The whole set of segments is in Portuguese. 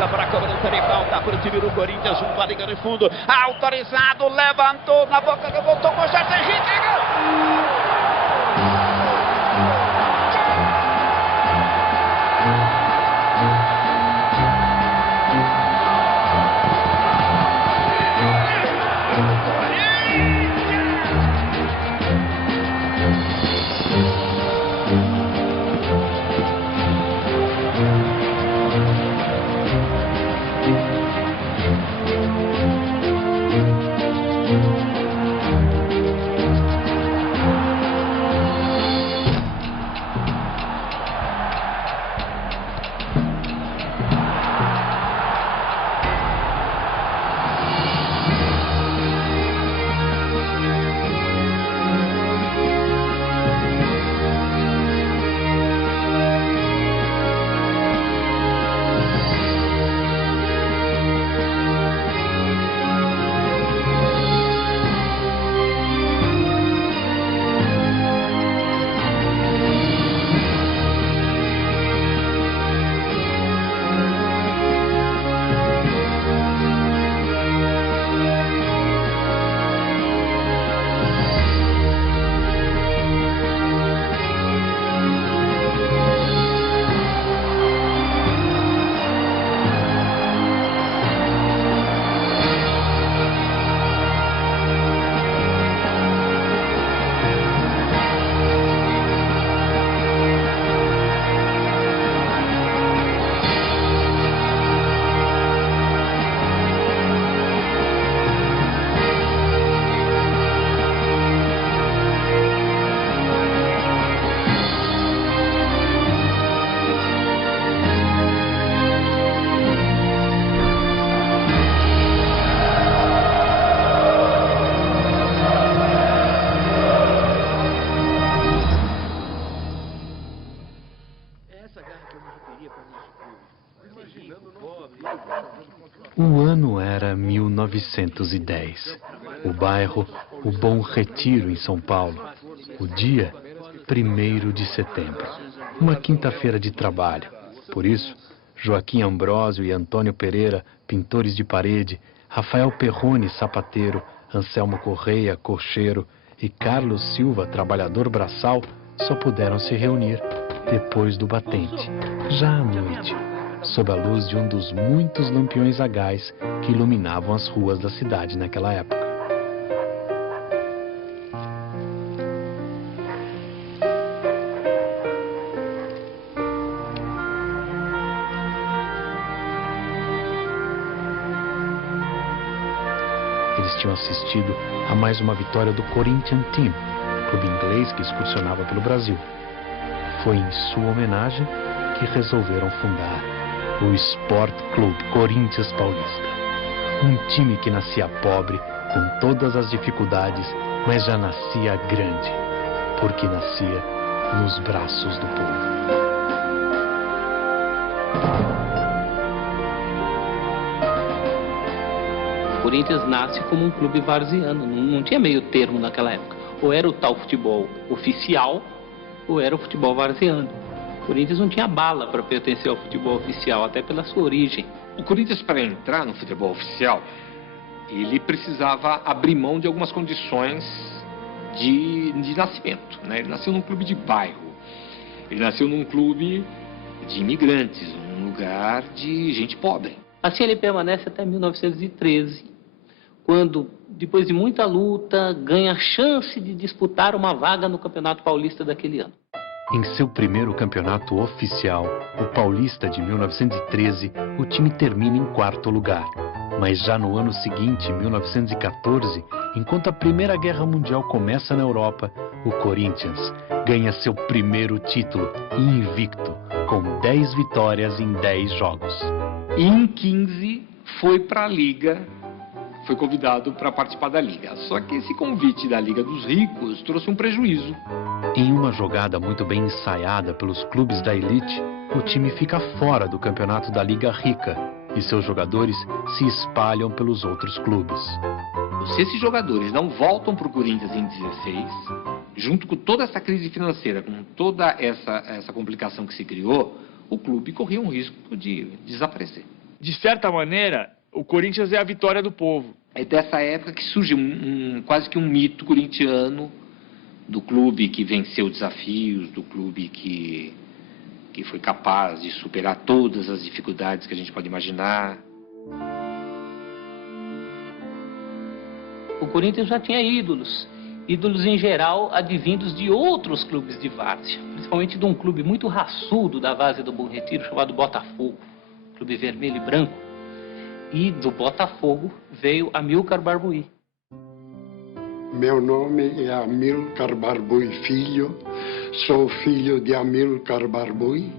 Fica para a cobrança de falta para o time do Corinthians junto à linha de fundo. Autorizado, levantou na boca, voltou com o Serginho. O ano era 1910. O bairro, o Bom Retiro, em São Paulo. O dia, 1º de setembro. Uma quinta-feira de trabalho. Por isso, Joaquim Ambrósio e Antônio Pereira, pintores de parede, Rafael Perrone, sapateiro, Anselmo Correia, cocheiro, e Carlos Silva, trabalhador braçal, só puderam se reunir depois do batente, já à noite, sob a luz de um dos muitos lampiões a gás que iluminavam as ruas da cidade naquela época. Eles tinham assistido a mais uma vitória do Corinthians Team, clube inglês que excursionava pelo Brasil. Foi em sua homenagem que resolveram fundar o Sport Clube Corinthians Paulista. Um time que nascia pobre, com todas as dificuldades, mas já nascia grande, porque nascia nos braços do povo. O Corinthians nasce como um clube varziano, não tinha meio termo naquela época. Ou era o tal futebol oficial, ou era o futebol varziano. O Corinthians não tinha bala para pertencer ao futebol oficial, até pela sua origem. O Corinthians, para entrar no futebol oficial, ele precisava abrir mão de algumas condições de nascimento, né? Ele nasceu num clube de bairro, ele nasceu num clube de imigrantes, num lugar de gente pobre. Assim ele permanece até 1913, quando, depois de muita luta, ganha a chance de disputar uma vaga no Campeonato Paulista daquele ano. Em seu primeiro campeonato oficial, o Paulista de 1913, o time termina em 4º lugar. Mas já no ano seguinte, 1914, enquanto a Primeira Guerra Mundial começa na Europa, o Corinthians ganha seu primeiro título, invicto, com 10 vitórias em 10 jogos. E em 15 foi para a Liga, foi convidado para participar da Liga. Só que esse convite da Liga dos Ricos trouxe um prejuízo. Em uma jogada muito bem ensaiada pelos clubes da elite, o time fica fora do campeonato da Liga Rica e seus jogadores se espalham pelos outros clubes. Se esses jogadores não voltam para o Corinthians em 16, junto com toda essa crise financeira, com toda essa complicação que se criou, o clube corria um risco de desaparecer. de certa maneira, o Corinthians é a vitória do povo. É dessa época que surge quase que um mito corintiano do clube que venceu desafios, do clube que foi capaz de superar todas as dificuldades que a gente pode imaginar. O Corinthians já tinha ídolos em geral advindos de outros clubes de várzea, principalmente de um clube muito raçudo da várzea do Bom Retiro, chamado Botafogo, clube vermelho e branco. E do Botafogo veio Amilcar Barbuí. Meu nome é Amilcar Barbuí Filho, sou filho de Amilcar Barbuí,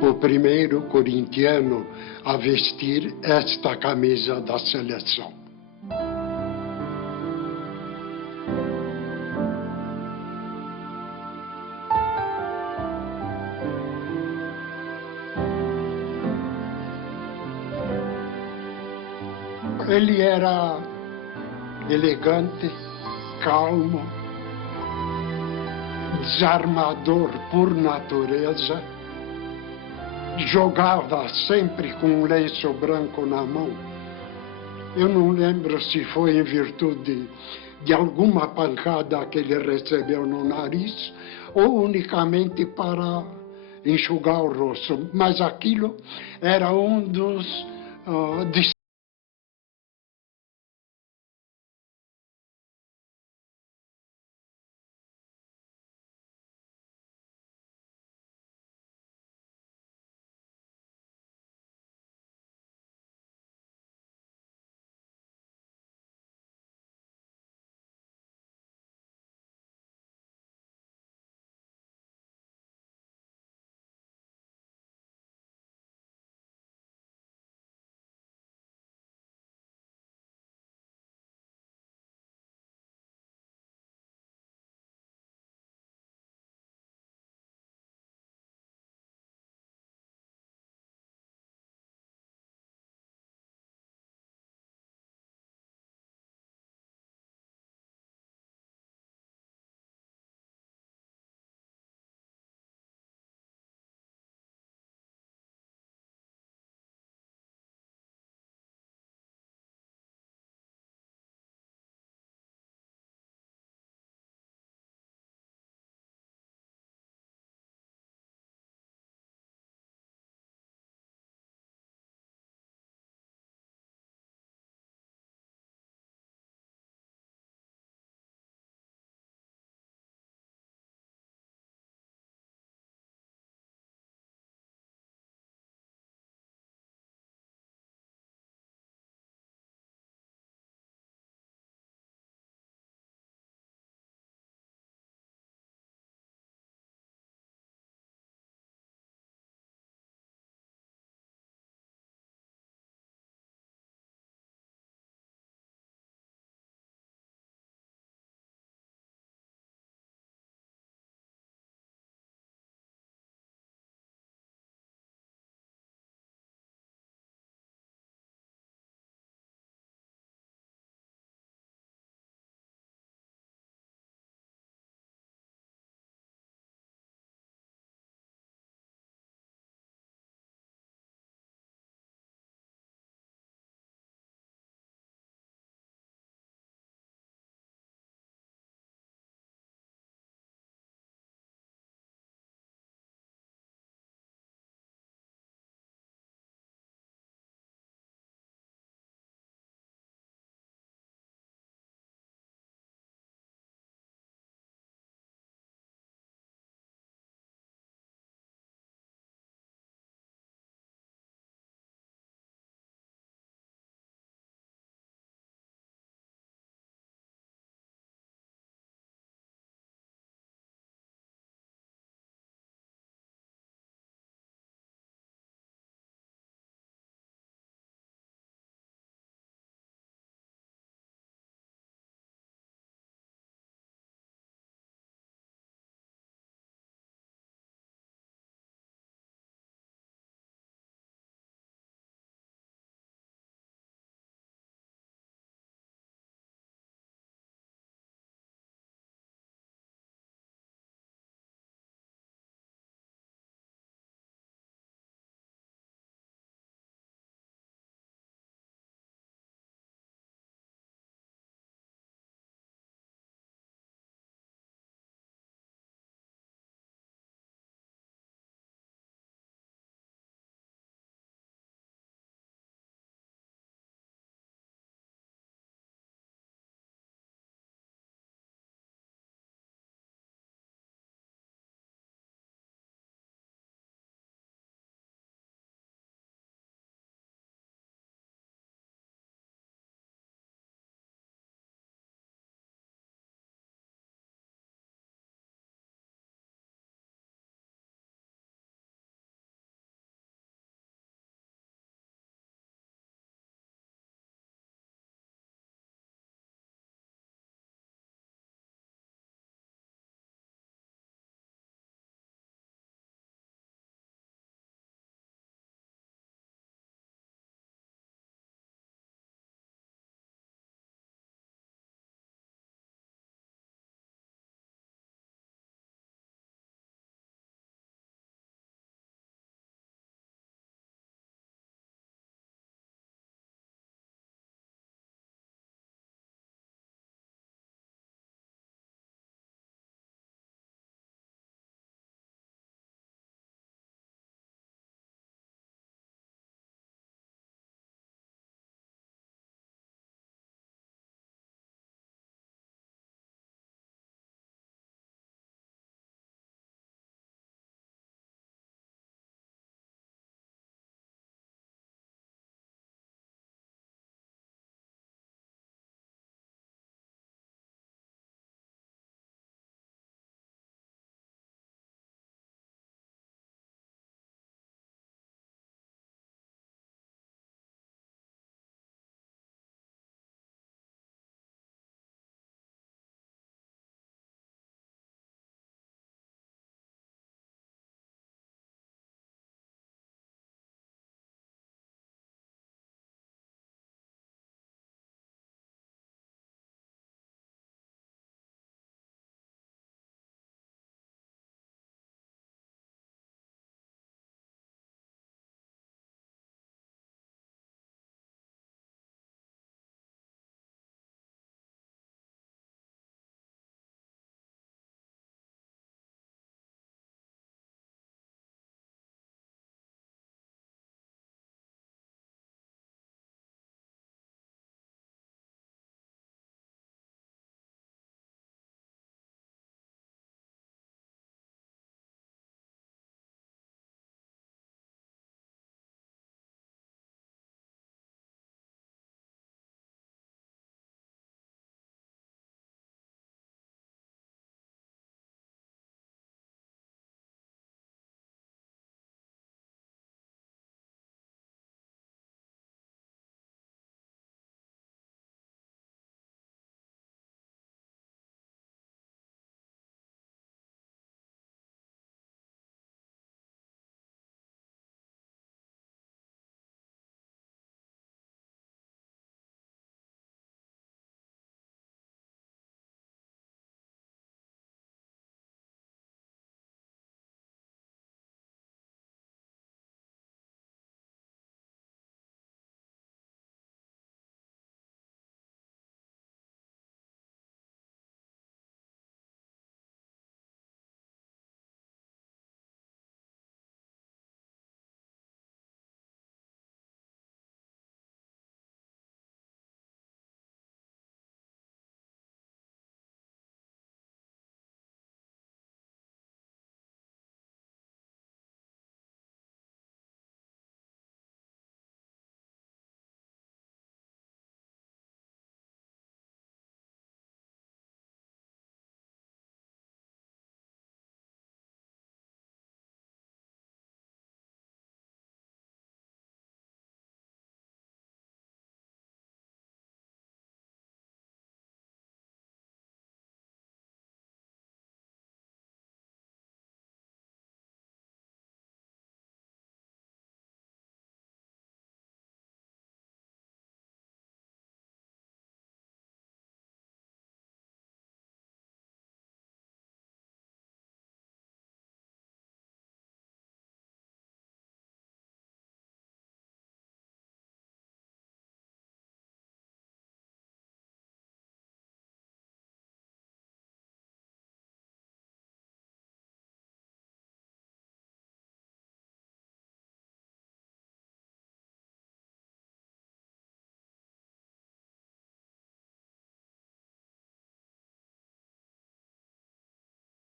o primeiro corintiano a vestir esta camisa da seleção. Ele era elegante, calmo, desarmador por natureza, jogava sempre com um lenço branco na mão. Eu não lembro se foi em virtude de alguma pancada que ele recebeu no nariz ou unicamente para enxugar o rosto, mas aquilo era um dos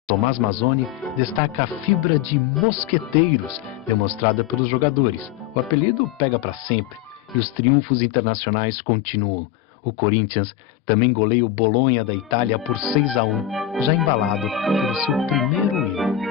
Tomás Mazzoni destaca a fibra de mosqueteiros demonstrada pelos jogadores. O apelido pega para sempre e os triunfos internacionais continuam. O Corinthians também goleia o Bolonha da Itália por 6-1, já embalado pelo seu primeiro hino.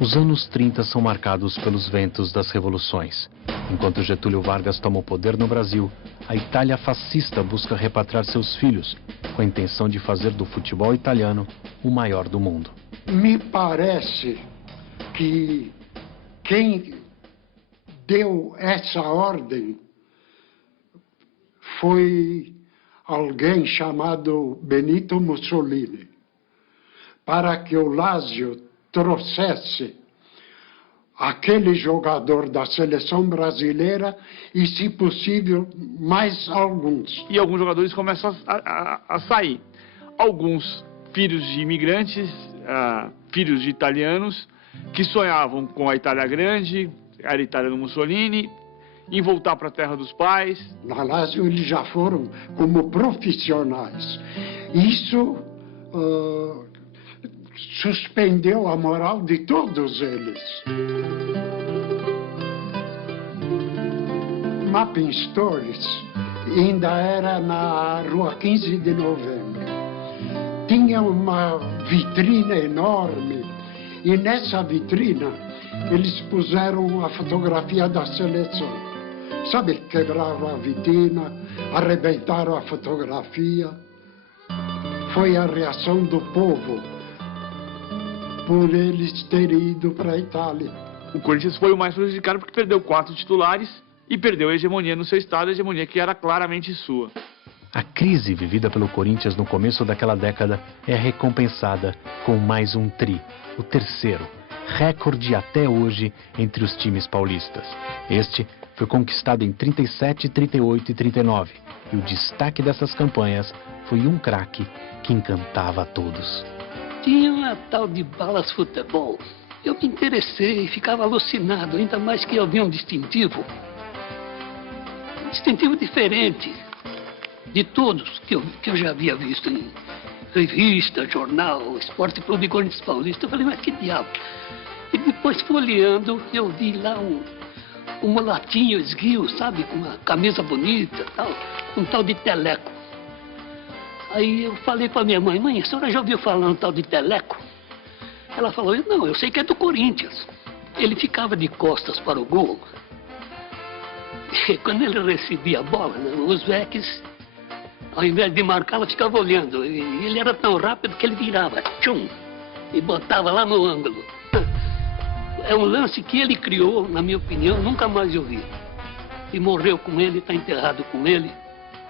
Os anos 30 são marcados pelos ventos das revoluções. Enquanto Getúlio Vargas toma o poder no Brasil, a Itália fascista busca repatriar seus filhos, com a intenção de fazer do futebol italiano o maior do mundo. Me parece que quem deu essa ordem foi alguém chamado Benito Mussolini, para que o Lazio trouxesse aquele jogador da seleção brasileira e, se possível, mais alguns. E alguns jogadores começam a sair. Alguns filhos de imigrantes, filhos de italianos, que sonhavam com a Itália grande, era a Itália do Mussolini, em voltar para a terra dos pais. Na Lazio eles já foram como profissionais. Isso suspendeu a moral de todos eles. Mapping Stories ainda era na rua 15 de novembro. Tinha uma vitrina enorme e nessa vitrina eles puseram a fotografia da seleção. Sabe, quebraram a vitrina, arrebentaram a fotografia. Foi a reação do povo por eles terem ido para a Itália. O Corinthians foi o mais prejudicado porque perdeu 4 titulares e perdeu a hegemonia no seu estado, a hegemonia que era claramente sua. A crise vivida pelo Corinthians no começo daquela década é recompensada com mais um tri, o terceiro, recorde até hoje entre os times paulistas. Este foi conquistado em 37, 38 e 39, e o destaque dessas campanhas foi um craque que encantava a todos. Tinha uma tal de Balas Futebol. Eu me interessei e ficava alucinado, ainda mais que havia um distintivo diferente de todos que eu já havia visto em revista, jornal, Esporte Clube Corinthians Paulista. Eu falei, mas que diabo? E depois, folheando, eu vi lá um mulatinho esguio, sabe, com uma camisa bonita, tal, um tal de Teleco. Aí eu falei para minha mãe, mãe, a senhora já ouviu falar no tal de Teleco? Ela falou, não, eu sei que é do Corinthians. Ele ficava de costas para o gol. E quando ele recebia a bola, né, os veques, ao invés de marcá-la, ficava olhando. E ele era tão rápido que ele virava, tchum, e botava lá no ângulo. É um lance que ele criou, na minha opinião, nunca mais eu vi. E morreu com ele, está enterrado com ele.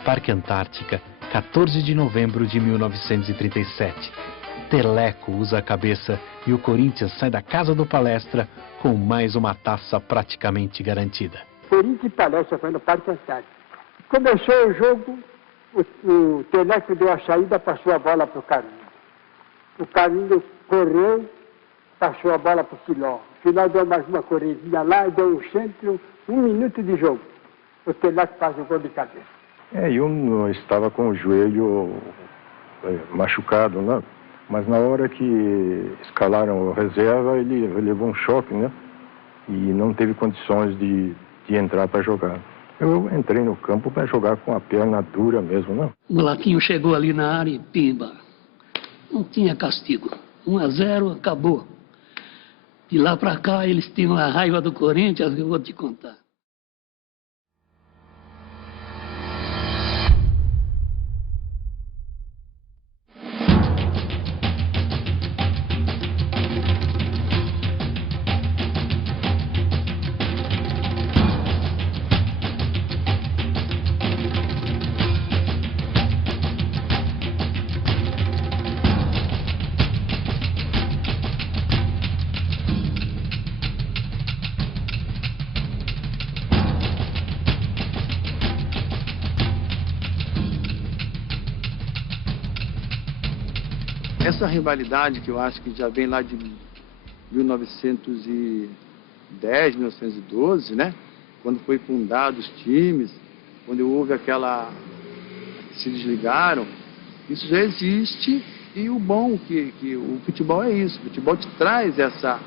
Parque Antártica, 14 de novembro de 1937. Teleco usa a cabeça e o Corinthians sai da casa do Palestra com mais uma taça praticamente garantida. Corinthians e Palestra foi no Parque Antártica. Começou o jogo, o Teleco deu a saída, passou a bola para o Carlinhos. O Carlinhos correu, passou a bola para o Filó. O Filó deu mais uma corridinha lá e deu um centro, 1 minuto de jogo. O Teleco faz o gol de cabeça. Eu estava com o joelho machucado, né? Mas na hora que escalaram a reserva, ele levou um choque, né? E não teve condições de entrar para jogar. Eu entrei no campo para jogar com a perna dura mesmo, não? O Laquinho chegou ali na área e pimba. Não tinha castigo. 1-0, acabou. De lá para cá, eles tinham a raiva do Corinthians, eu vou te contar. Essa rivalidade que eu acho que já vem lá de 1910, 1912, né? Quando foi fundado os times, quando houve aquela... se desligaram, isso já existe. E o bom que o futebol é isso, o futebol te traz essa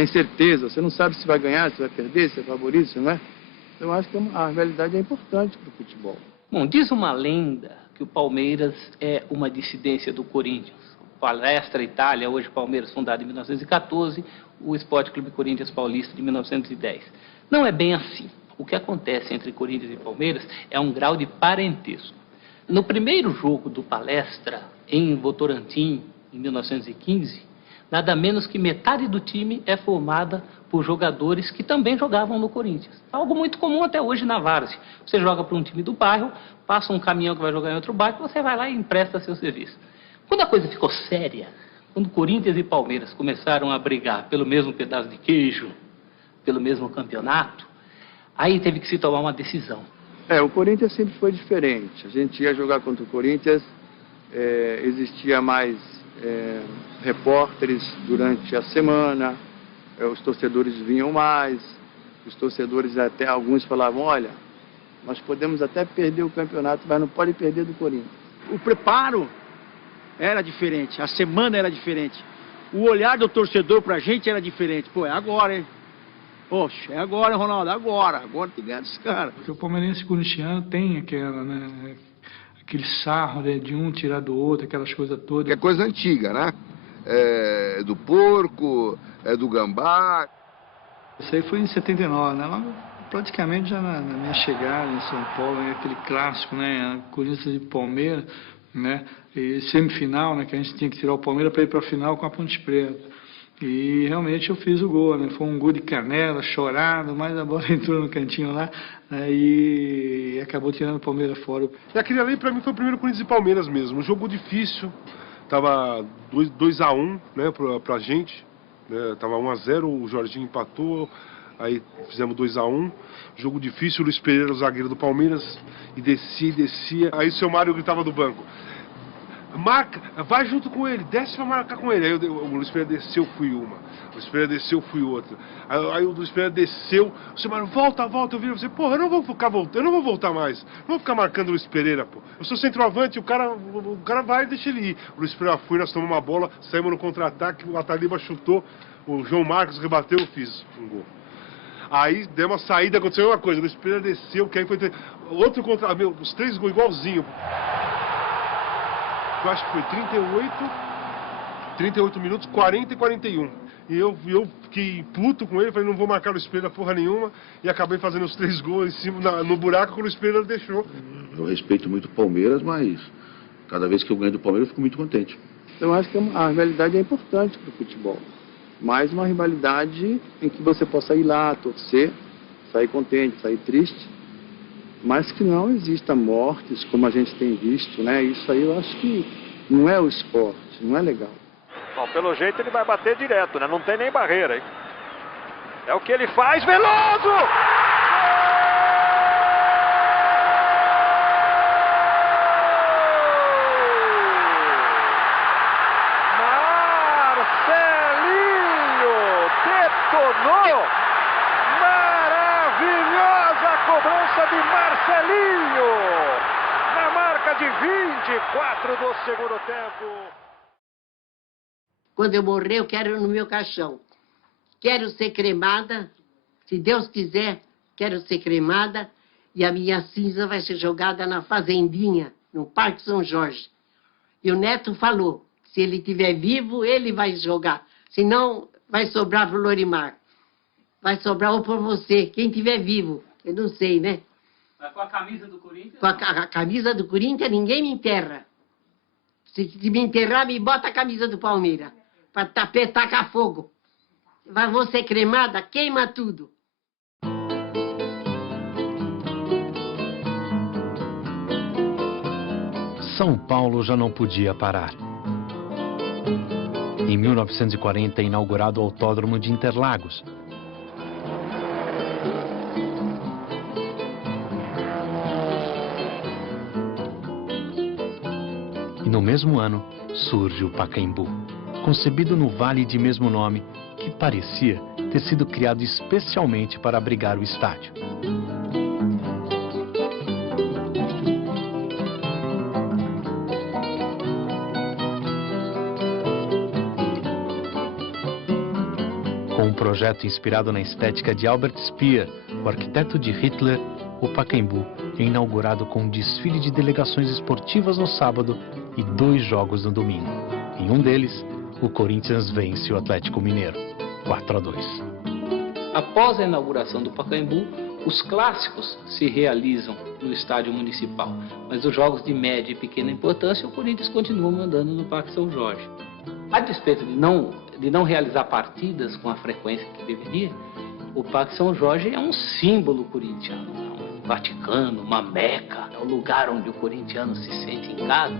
incerteza, você não sabe se vai ganhar, se vai perder, se é favorito, se não é? Eu acho que a rivalidade é importante para o futebol. Bom, diz uma lenda que o Palmeiras é uma dissidência do Corinthians. Palestra Itália, hoje Palmeiras, fundado em 1914, o Esporte Clube Corinthians Paulista de 1910. Não é bem assim. O que acontece entre Corinthians e Palmeiras é um grau de parentesco. No primeiro jogo do Palestra, em Votorantim, em 1915, nada menos que metade do time é formada por jogadores que também jogavam no Corinthians. Algo muito comum até hoje na várzea. Você joga para um time do bairro, passa um caminhão que vai jogar em outro bairro, você vai lá e empresta seu serviço. Quando a coisa ficou séria, quando Corinthians e Palmeiras começaram a brigar pelo mesmo pedaço de queijo, pelo mesmo campeonato, aí teve que se tomar uma decisão. O Corinthians sempre foi diferente. A gente ia jogar contra o Corinthians, existia mais repórteres durante a semana, os torcedores vinham mais, os torcedores até alguns falavam, olha, nós podemos até perder o campeonato, mas não pode perder do Corinthians. O preparo era diferente, a semana era diferente. O olhar do torcedor pra gente era diferente. Pô, é agora, hein? Poxa, é agora, Ronaldo, agora tem que ganhar desse cara. Porque o palmeirense corintiano tem aquela, né, aquele sarro, né, de um tirar do outro, aquelas coisas todas. É coisa antiga, né? É do porco, é do gambá. Isso aí foi em 79, né? Logo, praticamente já na minha chegada em São Paulo, né, aquele clássico, né? Corinthians e Palmeiras, né? E semifinal, né? Que a gente tinha que tirar o Palmeiras para ir para a final com a Ponte Preta. E realmente eu fiz o gol, né? Foi um gol de canela, chorado, mas a bola entrou no cantinho lá, né? E acabou tirando o Palmeiras fora. E aquele ali para mim foi o primeiro Corinthians e Palmeiras mesmo. Um jogo difícil, tava 2-1, né, pra gente, né? Tava 1-0, o Jorginho empatou, aí fizemos 2-1. Jogo difícil, o Luiz Pereira, o zagueiro do Palmeiras, e descia. Aí o seu Mário gritava do banco: marca, vai junto com ele, desce pra marcar com ele. Aí o Luiz Pereira desceu, fui uma. O Luiz Pereira desceu, fui outra. Aí o Luiz Pereira desceu, o seu Mário, volta, eu viro você, porra, eu não vou ficar voltando, eu não vou voltar mais. Não vou ficar marcando o Luiz Pereira, pô. Eu sou centroavante, o cara vai e deixa ele ir. O Luiz Pereira foi, nós tomamos uma bola, saímos no contra-ataque, o Ataliba chutou, o João Marcos rebateu, eu fiz um gol. Aí deu uma saída, aconteceu uma coisa, o Luiz Pereira desceu, que aí foi outro contra, os 3 gols igualzinho. Eu acho que foi 38 minutos, 40 e 41. E eu fiquei puto com ele, falei, não vou marcar o Luiz Pereira porra nenhuma, e acabei fazendo os 3 gols em cima, no buraco que o Luiz Pereira deixou. Eu respeito muito o Palmeiras, mas cada vez que eu ganho do Palmeiras eu fico muito contente. Eu acho que a rivalidade é importante para o futebol. mas uma rivalidade em que você possa ir lá, torcer, sair contente, sair triste, mas que não exista mortes, como a gente tem visto, né? Isso aí eu acho que não é o esporte, não é legal. Bom, pelo jeito ele vai bater direto, né? Não tem nem barreira, hein? É o que ele faz, Veloso! Detonou! Maravilhosa cobrança de Marcelinho! Na marca de 24 do segundo tempo. Quando eu morrer, eu quero no meu caixão. Quero ser cremada, se Deus quiser, quero ser cremada, e a minha cinza vai ser jogada na fazendinha, no Parque São Jorge. E o Neto falou, se ele estiver vivo, ele vai jogar. Senão, vai sobrar para o Lorimar. Vai sobrar ou para você, quem estiver vivo. Eu não sei, né? Mas com a camisa do Corinthians? Com a camisa do Corinthians, ninguém me enterra. Se me enterrar, me bota a camisa do Palmeiras. Para tacar fogo. Vou ser cremada, queima tudo. São Paulo já não podia parar. Em 1940 é inaugurado o Autódromo de Interlagos. E no mesmo ano surge o Pacaembu, concebido no vale de mesmo nome, que parecia ter sido criado especialmente para abrigar o estádio. Com um projeto inspirado na estética de Albert Speer, o arquiteto de Hitler, o Pacaembu é inaugurado com um desfile de delegações esportivas no sábado e 2 jogos no domingo. Em um deles, o Corinthians vence o Atlético Mineiro, 4-2. Após a inauguração do Pacaembu, os clássicos se realizam no estádio municipal, mas os jogos de média e pequena importância, o Corinthians continua mandando no Parque São Jorge. A despeito de não realizar partidas com a frequência que deveria, o Parque São Jorge é um símbolo corintiano, é um Vaticano, uma Meca, é o lugar onde o corintiano se sente em casa.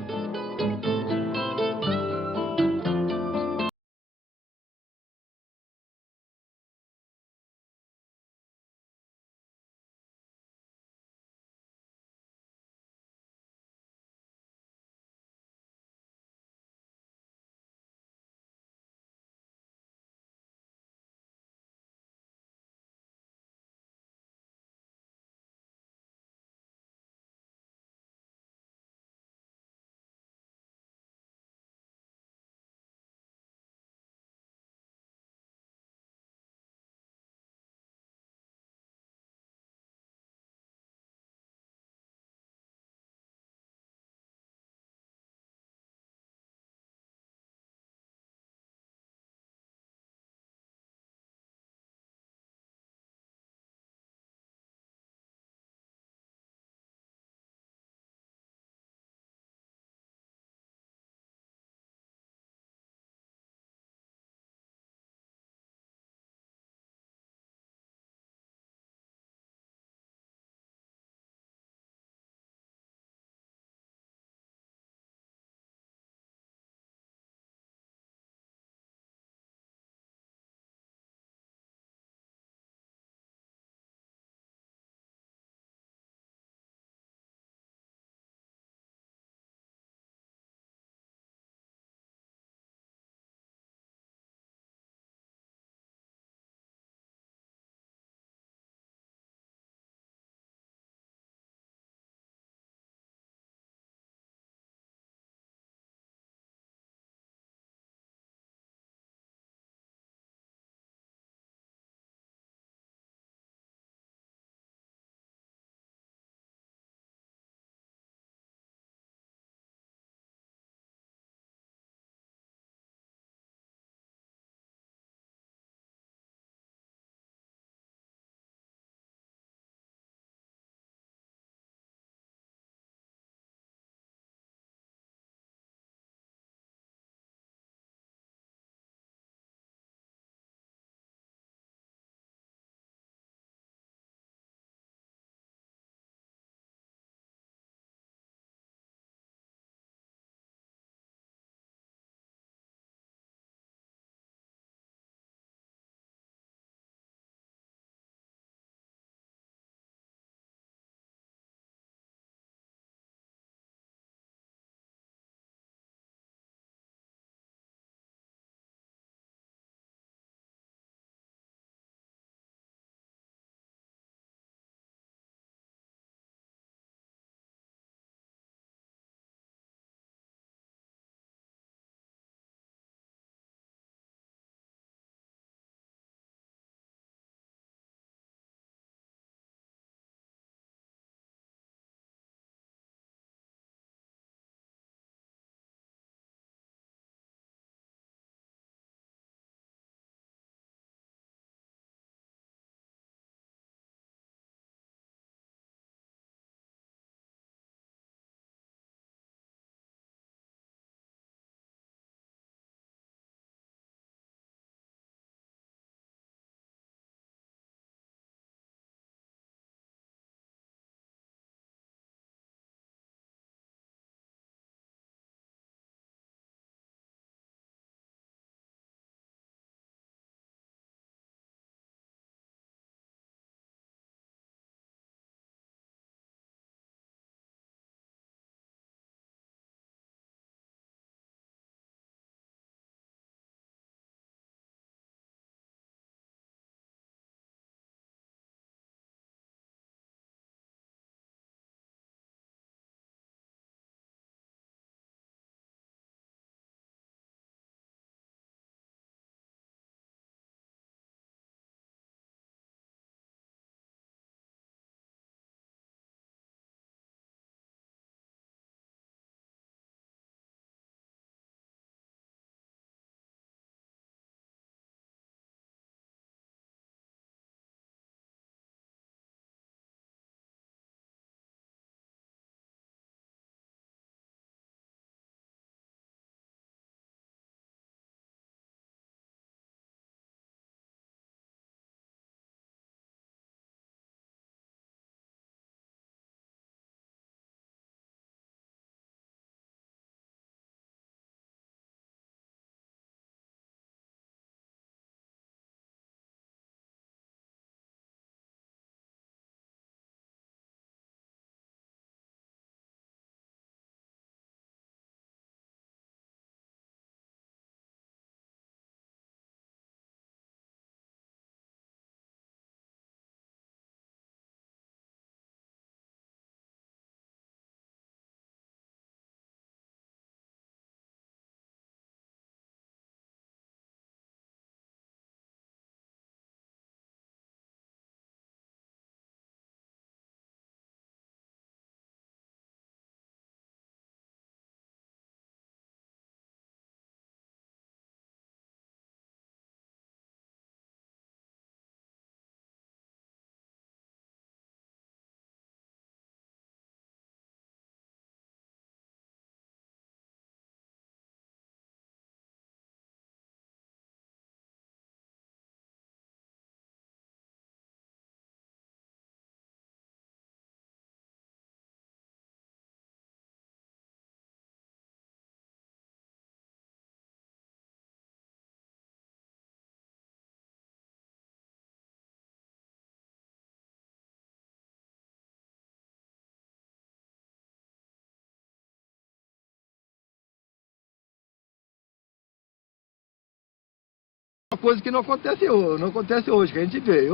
coisas que não acontecem hoje, que a gente vê.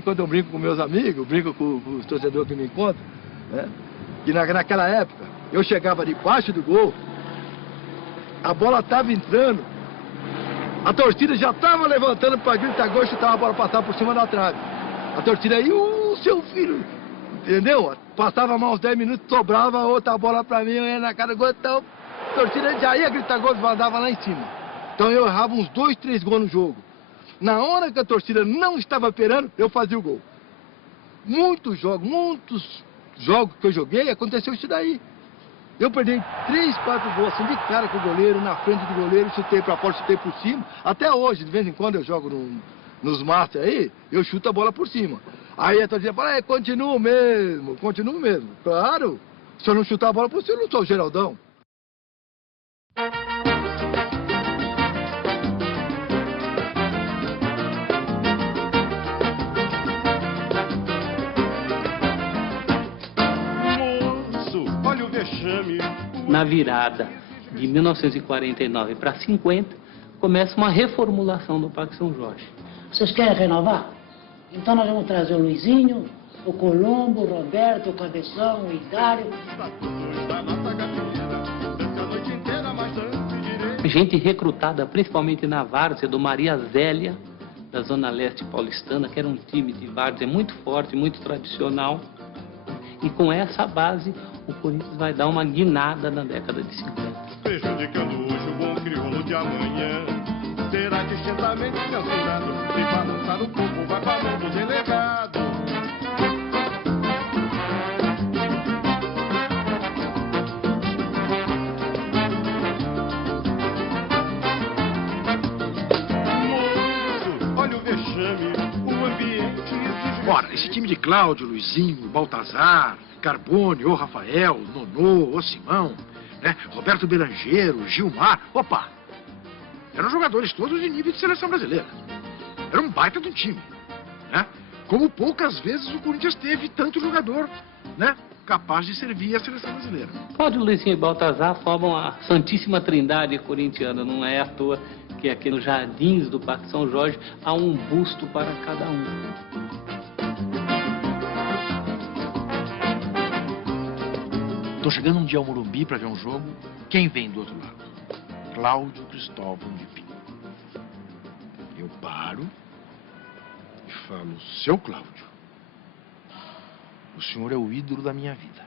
Quando eu brinco com meus amigos, brinco com os torcedores que me encontram, né? E naquela época, eu chegava debaixo do gol, a bola estava entrando, a torcida já estava levantando para gritar gol e chutar a bola, passar por cima da trave. A torcida aí, seu filho, entendeu? Passava mais uns 10 minutos, sobrava outra bola para mim, eu ia na cara do gol, então a torcida já ia gritar gol e mandava lá em cima. Então eu errava uns 2, 3 gols no jogo. Na hora que a torcida não estava esperando, eu fazia o gol. Muitos jogos que eu joguei, aconteceu isso daí. Eu perdi 3, 4 gols assim de cara com o goleiro, na frente do goleiro, chutei pra fora, chutei por cima. Até hoje, de vez em quando eu jogo nos Masters aí, eu chuto a bola por cima. Aí a torcida fala, continuo mesmo. Claro, se eu não chutar a bola por cima, eu não sou o Geraldão. Na virada de 1949 para 50, começa uma reformulação do Parque São Jorge. Vocês querem renovar? Então nós vamos trazer o Luizinho, o Colombo, o Roberto, o Cabeção, o Idário. Gente recrutada principalmente na várzea do Maria Zélia, da Zona Leste paulistana, que era um time de várzea muito forte, muito tradicional. E com essa base, o Corinthians vai dar uma guinada na década de 50. Prejudicando hoje o bom crioulo de amanhã. Será distintamente censurado. Se balançar o corpo, vai para mão do delegado. Moço, olha o vexame, o ambiente exige... Ora, esse time de Cláudio, Luizinho, Baltazar, Carbone, ô Rafael, Nonô, ô Simão, né? Roberto Belangeiro, Gilmar, opa! Eram jogadores todos de nível de seleção brasileira. Era um baita de um time, né? Como poucas vezes o Corinthians teve tanto jogador, né? Capaz de servir a seleção brasileira. Cláudio, Luizinho e Baltazar formam a Santíssima Trindade corintiana. Não é à toa que aqui nos jardins do Parque São Jorge há um busto para cada um. Tô chegando um dia ao Morumbi para ver um jogo. Quem vem do outro lado? Cláudio Cristóvão de Pinho. Eu paro e falo, seu Cláudio, o senhor é o ídolo da minha vida.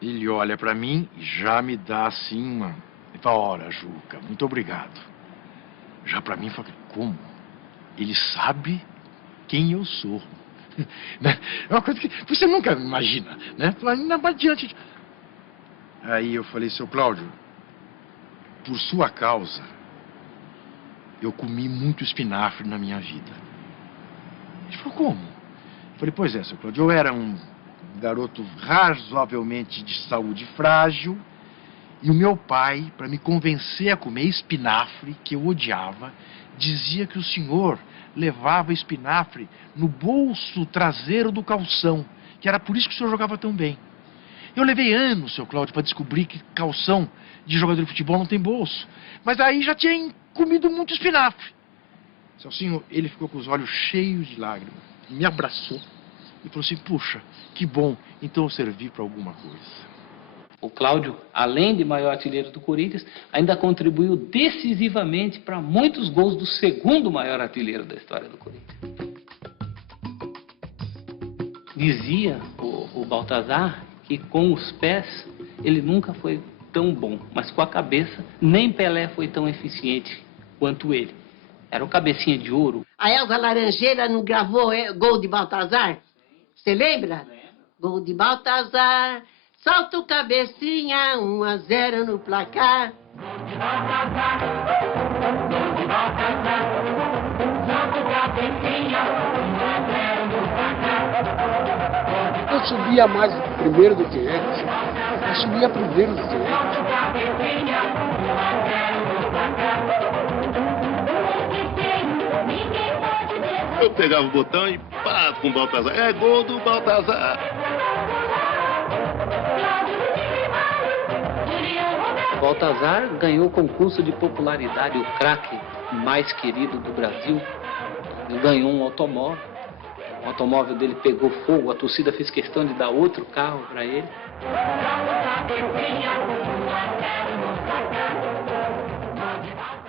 Ele olha para mim e já me dá assim uma... Ele fala, ora, Juca, muito obrigado. Já para mim, fala, como? Ele sabe quem eu sou. É uma coisa que você nunca imagina, né? Ainda mais diante. Aí eu falei, seu Cláudio, por sua causa, eu comi muito espinafre na minha vida. Ele falou, como? Eu falei, pois é, seu Cláudio, eu era um garoto razoavelmente de saúde frágil e o meu pai, para me convencer a comer espinafre, que eu odiava, dizia que o senhor levava espinafre no bolso traseiro do calção, que era por isso que o senhor jogava tão bem. Eu levei anos, seu Cláudio, para descobrir que calção de jogador de futebol não tem bolso. Mas aí já tinha comido muito espinafre. Celcinho, ele ficou com os olhos cheios de lágrimas, me abraçou e falou assim, puxa, que bom, então eu servi para alguma coisa. O Cláudio, além de maior artilheiro do Corinthians, ainda contribuiu decisivamente para muitos gols do segundo maior artilheiro da história do Corinthians. Dizia o Baltazar que com os pés ele nunca foi tão bom, mas com a cabeça nem Pelé foi tão eficiente quanto ele. Era o cabecinha de ouro. A Elza Laranjeira não gravou gol de Baltazar? Você lembra? Gol de Baltazar... Salta o cabecinha, 1-0 no placar. Eu subia mais primeiro do que eles. Eu subia primeiro do que eles. Eu pegava o botão e pá, com o Baltazar. É gol do Baltazar. Baltazar ganhou o concurso de popularidade, o craque mais querido do Brasil. Ele ganhou um automóvel. O automóvel dele pegou fogo, a torcida fez questão de dar outro carro para ele.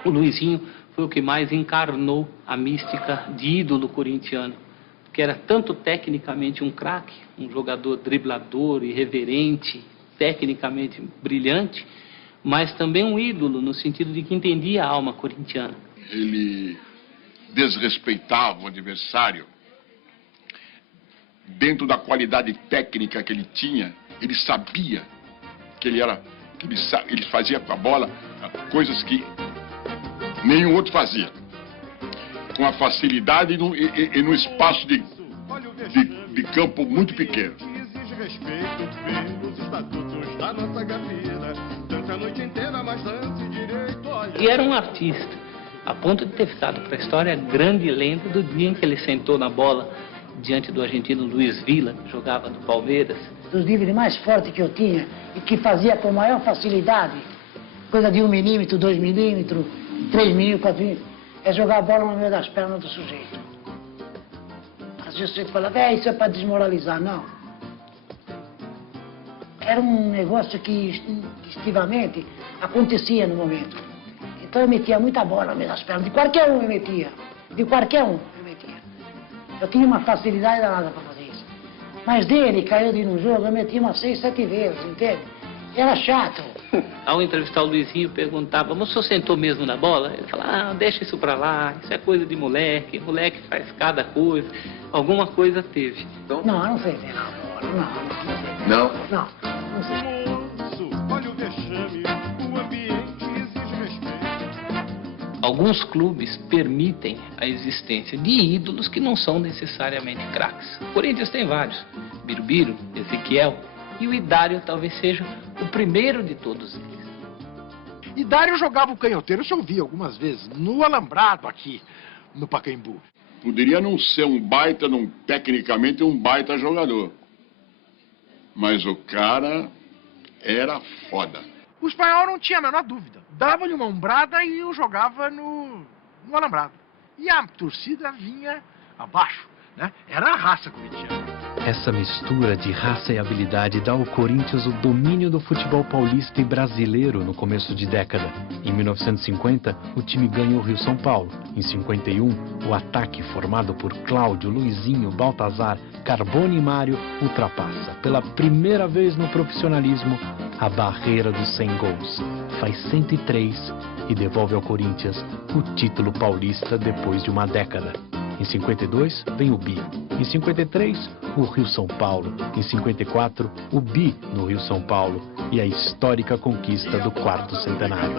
O Luizinho foi o que mais encarnou a mística de ídolo corintiano, que era tanto tecnicamente um craque, um jogador driblador, irreverente, tecnicamente brilhante, mas também um ídolo no sentido de que entendia a alma corintiana. Ele desrespeitava o adversário. Dentro da qualidade técnica que ele tinha, ele sabia que ele fazia com a bola coisas que nenhum outro fazia. Com a facilidade e no espaço de campo muito pequeno. Exige respeito pelos estatutos da nossa gafieira. Dança a noite inteira, mas dance direito, olha. E era um artista, a ponto de ter ficado para a história a grande lenda do dia em que ele sentou na bola diante do argentino Luiz Villa, que jogava no Palmeiras. Dos livros mais fortes que eu tinha e que fazia com maior facilidade, coisa de 1 milímetro, 2 milímetros, 3 milímetros, 4 milímetros, é jogar a bola no meio das pernas do sujeito. Às vezes você fala, isso é para desmoralizar. Não. Era um negócio que instintivamente acontecia no momento. Então eu metia muita bola no meio das pernas, de qualquer um eu metia. De qualquer um eu metia. Eu tinha uma facilidade danada para fazer isso. Mas dele, caiu de no jogo, eu metia umas 6, 7 vezes, entende? Era chato. Ao entrevistar o Luizinho, perguntava, mas o senhor sentou mesmo na bola? Ele falava, deixa isso pra lá, isso é coisa de moleque faz cada coisa. Alguma coisa teve. Então... Não, eu não sentei na bola, não. Não, não sei. Moço, olha o vexame, o ambiente exige respeito. Alguns clubes permitem a existência de ídolos que não são necessariamente craques. O Corinthians tem vários. Birubiru, Ezequiel e o Idário talvez seja o primeiro de todos eles. Idário jogava o canhoteiro, eu ouvi algumas vezes, no alambrado aqui, no Pacaembu. Poderia não ser um baita, tecnicamente um baita jogador. Mas o cara era foda. O espanhol não tinha a menor dúvida. Dava-lhe uma ombrada e eu jogava no alambrado. E a torcida vinha abaixo, né? Era a raça corintiana. Essa mistura de raça e habilidade dá ao Corinthians o domínio do futebol paulista e brasileiro no começo de década. Em 1950, o time ganha o Rio-São Paulo. Em 51, o ataque formado por Cláudio, Luizinho, Baltazar, Carbone e Mário ultrapassa, pela primeira vez no profissionalismo, a barreira dos 100 gols. Faz 103 e devolve ao Corinthians o título paulista depois de uma década. Em 52, vem o Bi. Em 53, o Rio-São Paulo. Em 54, o Bi no Rio-São Paulo. E a histórica conquista do 4º centenário.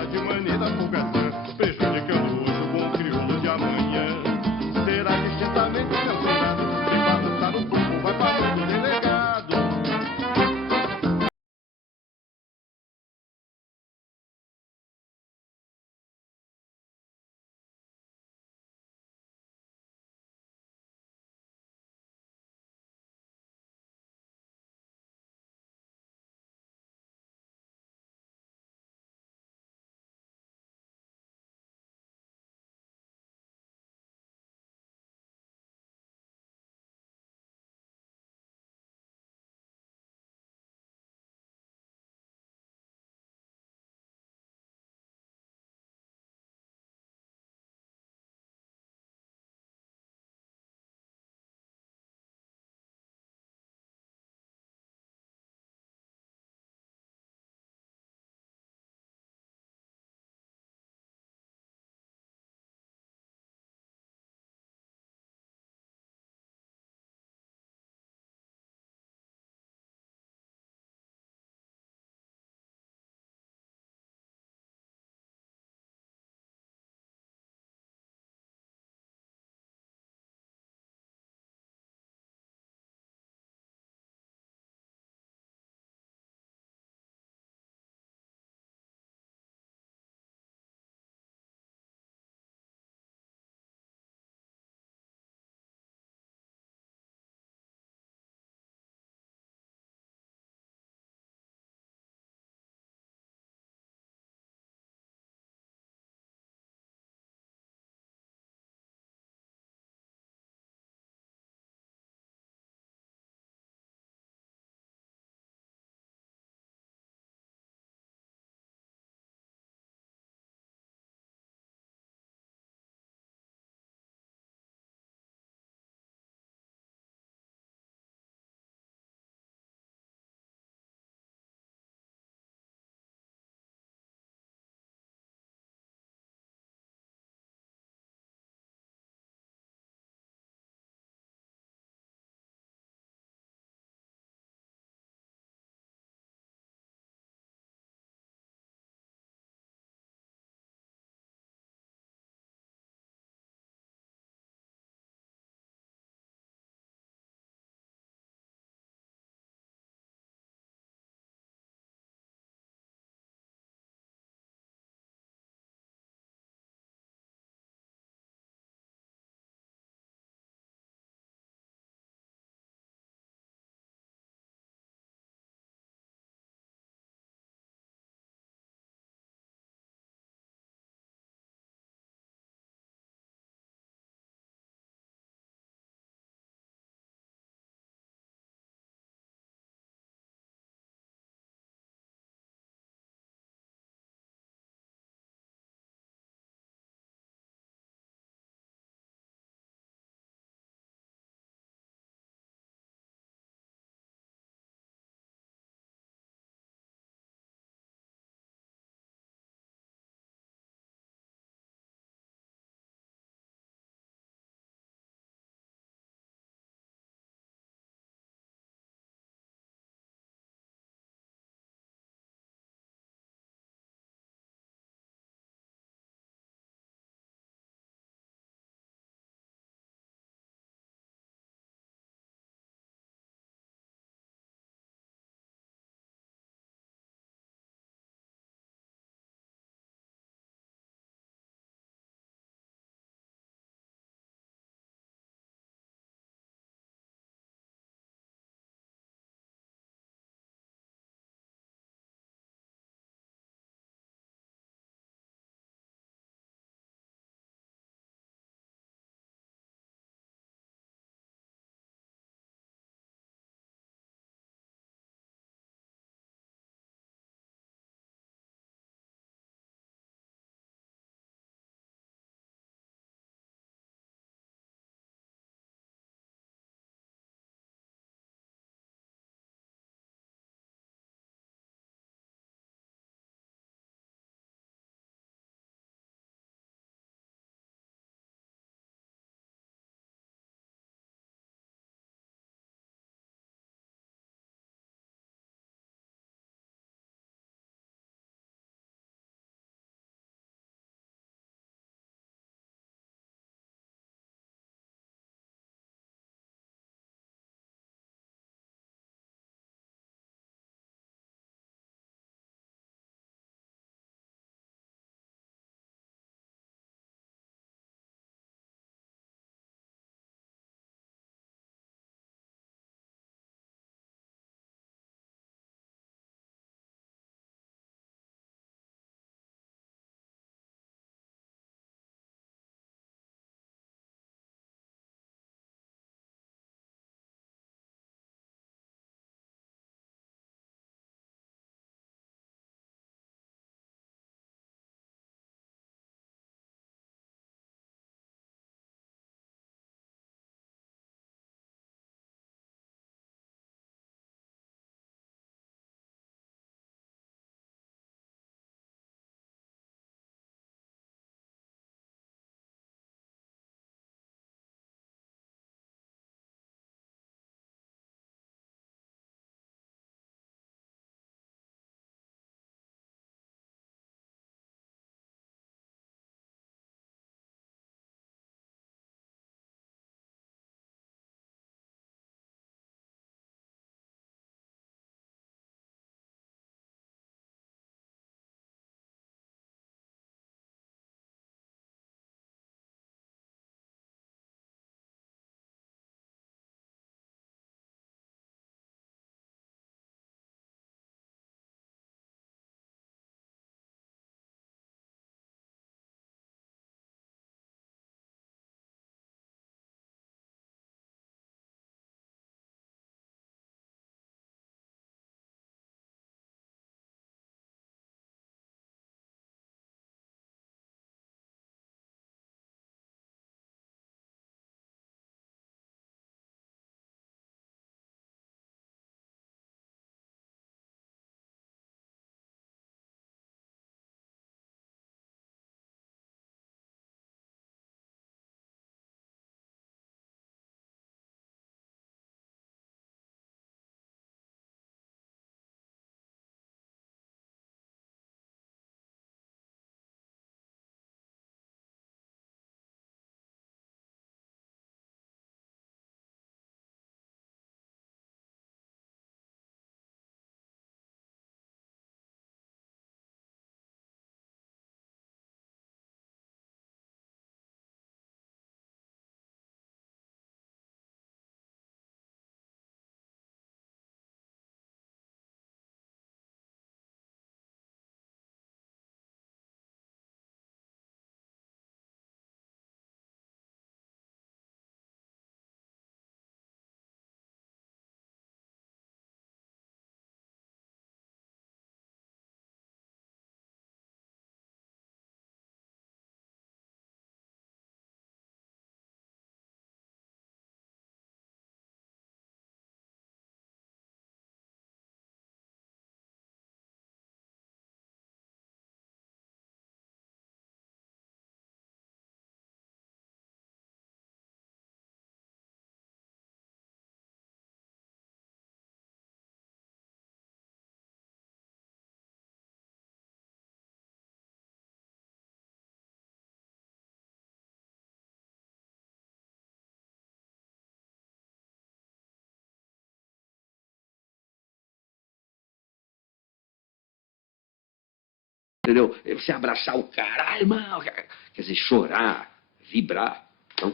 entendeu? Você abraçar o cara, irmão, quer dizer, chorar, vibrar. Então,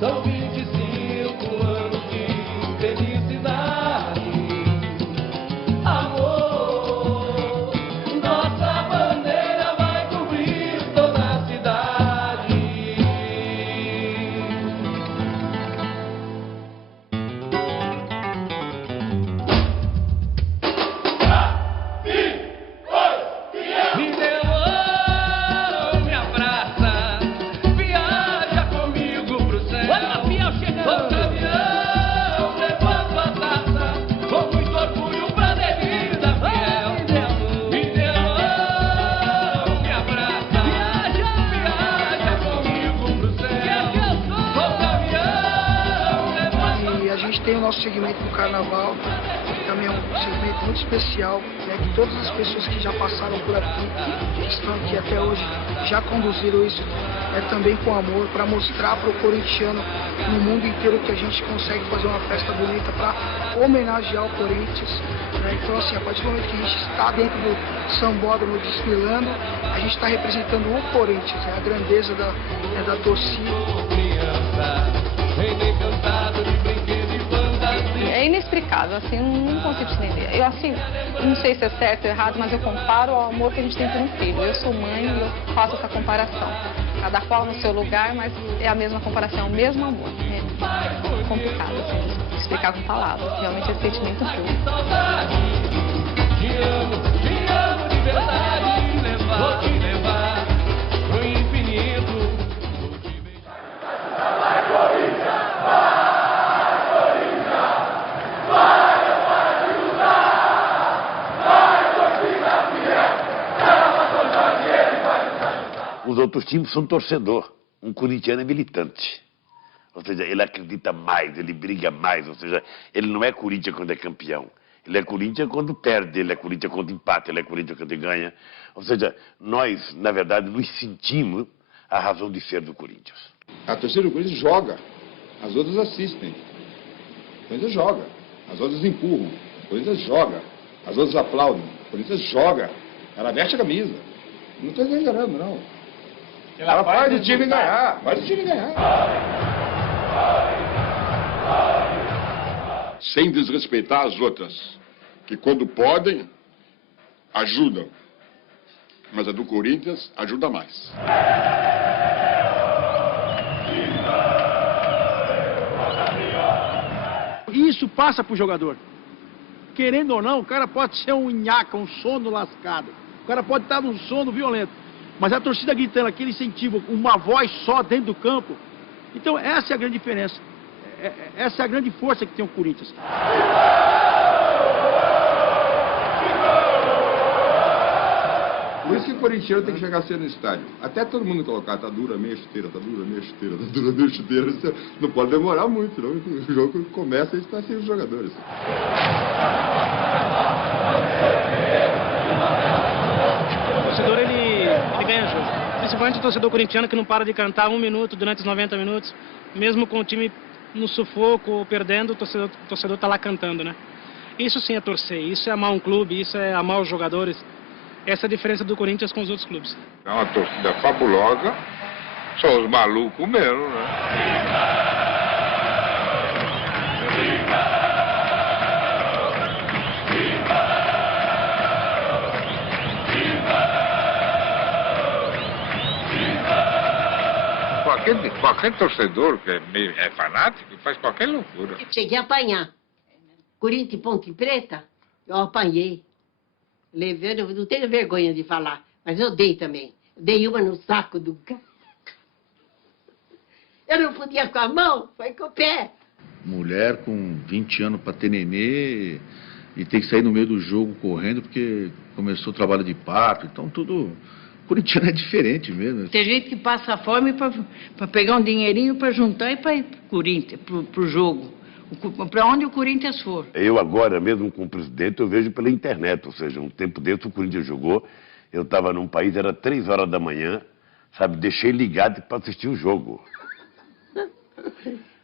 São 25 anos de felicidade. Amor, nossa bandeira vai cobrir toda a cidade. Me deu ouro, me abraça, viaja comigo pro céu. Olha o avião chegando. O caminhão levando a taça, com muito orgulho pra devida fiel. Me deu ouro, me abraça, viaja comigo pro céu. O caminhão levando. E a gente tem o nosso segmento do carnaval, que também é um segmento muito especial, né, que todas as pessoas que já passaram por aqui, que estão aqui até hoje, já conduziram isso também com amor, para mostrar para o corintiano no mundo inteiro que a gente consegue fazer uma festa bonita para homenagear o Corinthians. Né? Então, assim, a partir do momento que a gente está dentro do sambódromo desfilando, a gente está representando o Corinthians, a grandeza da torcida. É inexplicável, assim, não consigo entender. Eu, assim, não sei se é certo ou errado, mas eu comparo ao amor que a gente tem por um filho. Eu sou mãe e eu faço essa comparação. Cada qual no seu lugar, mas é a mesma comparação, é o mesmo amor. É complicado, assim, explicar com palavras. Realmente é sentimento puro. Te amo de verdade, vou te levar pro infinito. Vai, Corinthians! Vai, Corinthians! Vai, vai lutar! Vai, torcida fiel! Ela vai torcer e ele vai. Os outros times são torcedor. Um corintiano é militante. Ou seja, ele acredita mais, ele briga mais. Ou seja, ele não é Corinthians quando é campeão. Ele é Corinthians quando perde, ele é Corinthians quando empata, ele é Corinthians quando ganha. Ou seja, nós, na verdade, nos sentimos a razão de ser do Corinthians. A torcida do Corinthians joga, as outras assistem. O Corinthians joga, as outras empurram. O Corinthians joga, as outras aplaudem. O Corinthians joga, ela veste a camisa. Não estou exagerando, não. Ela faz o time ganhar, faz o time ganhar. Sem desrespeitar as outras, que quando podem, ajudam. Mas a do Corinthians ajuda mais. Isso passa pro jogador. Querendo ou não, o cara pode ser um nhaca, um sono lascado. O cara pode estar num sono violento. Mas a torcida gritando aquele incentivo, uma voz só dentro do campo. Então essa é a grande diferença. Essa é a grande força que tem o Corinthians. Por isso que o corintiano tem que chegar cedo no estádio. Até todo mundo colocar, tá dura, meia chuteira, tá dura, meia chuteira, tá dura, meia chuteira. Não pode demorar muito, não. O jogo começa e a gente tá sem os jogadores. O torcedor, ele ganha jogo. Principalmente o torcedor corintiano que não para de cantar 1 minuto durante os 90 minutos. Mesmo com o time no sufoco ou perdendo, o torcedor tá lá cantando, né? Isso sim é torcer, isso é amar um clube, isso é amar os jogadores. Essa é a diferença do Corinthians com os outros clubes. É uma torcida fabulosa, só os malucos mesmo, né? Qualquer torcedor que é fanático faz qualquer loucura. Cheguei a apanhar. Corinthians e Ponte Preta, eu apanhei. Levei, eu não tenho vergonha de falar, mas eu dei também. Dei uma no saco do cara. Eu não podia com a mão, foi com o pé. Mulher com 20 anos para ter nenê e tem que sair no meio do jogo correndo porque começou o trabalho de parto, então tudo... Corintiano é diferente mesmo. Tem gente que passa fome para pegar um dinheirinho para juntar e para ir para o Corinthians, para o jogo. Para onde o Corinthians for. Eu agora, mesmo com o presidente, eu vejo pela internet. Ou seja, um tempo dentro o Corinthians jogou, eu estava num país, era 3 horas da manhã, sabe? Deixei ligado para assistir o jogo.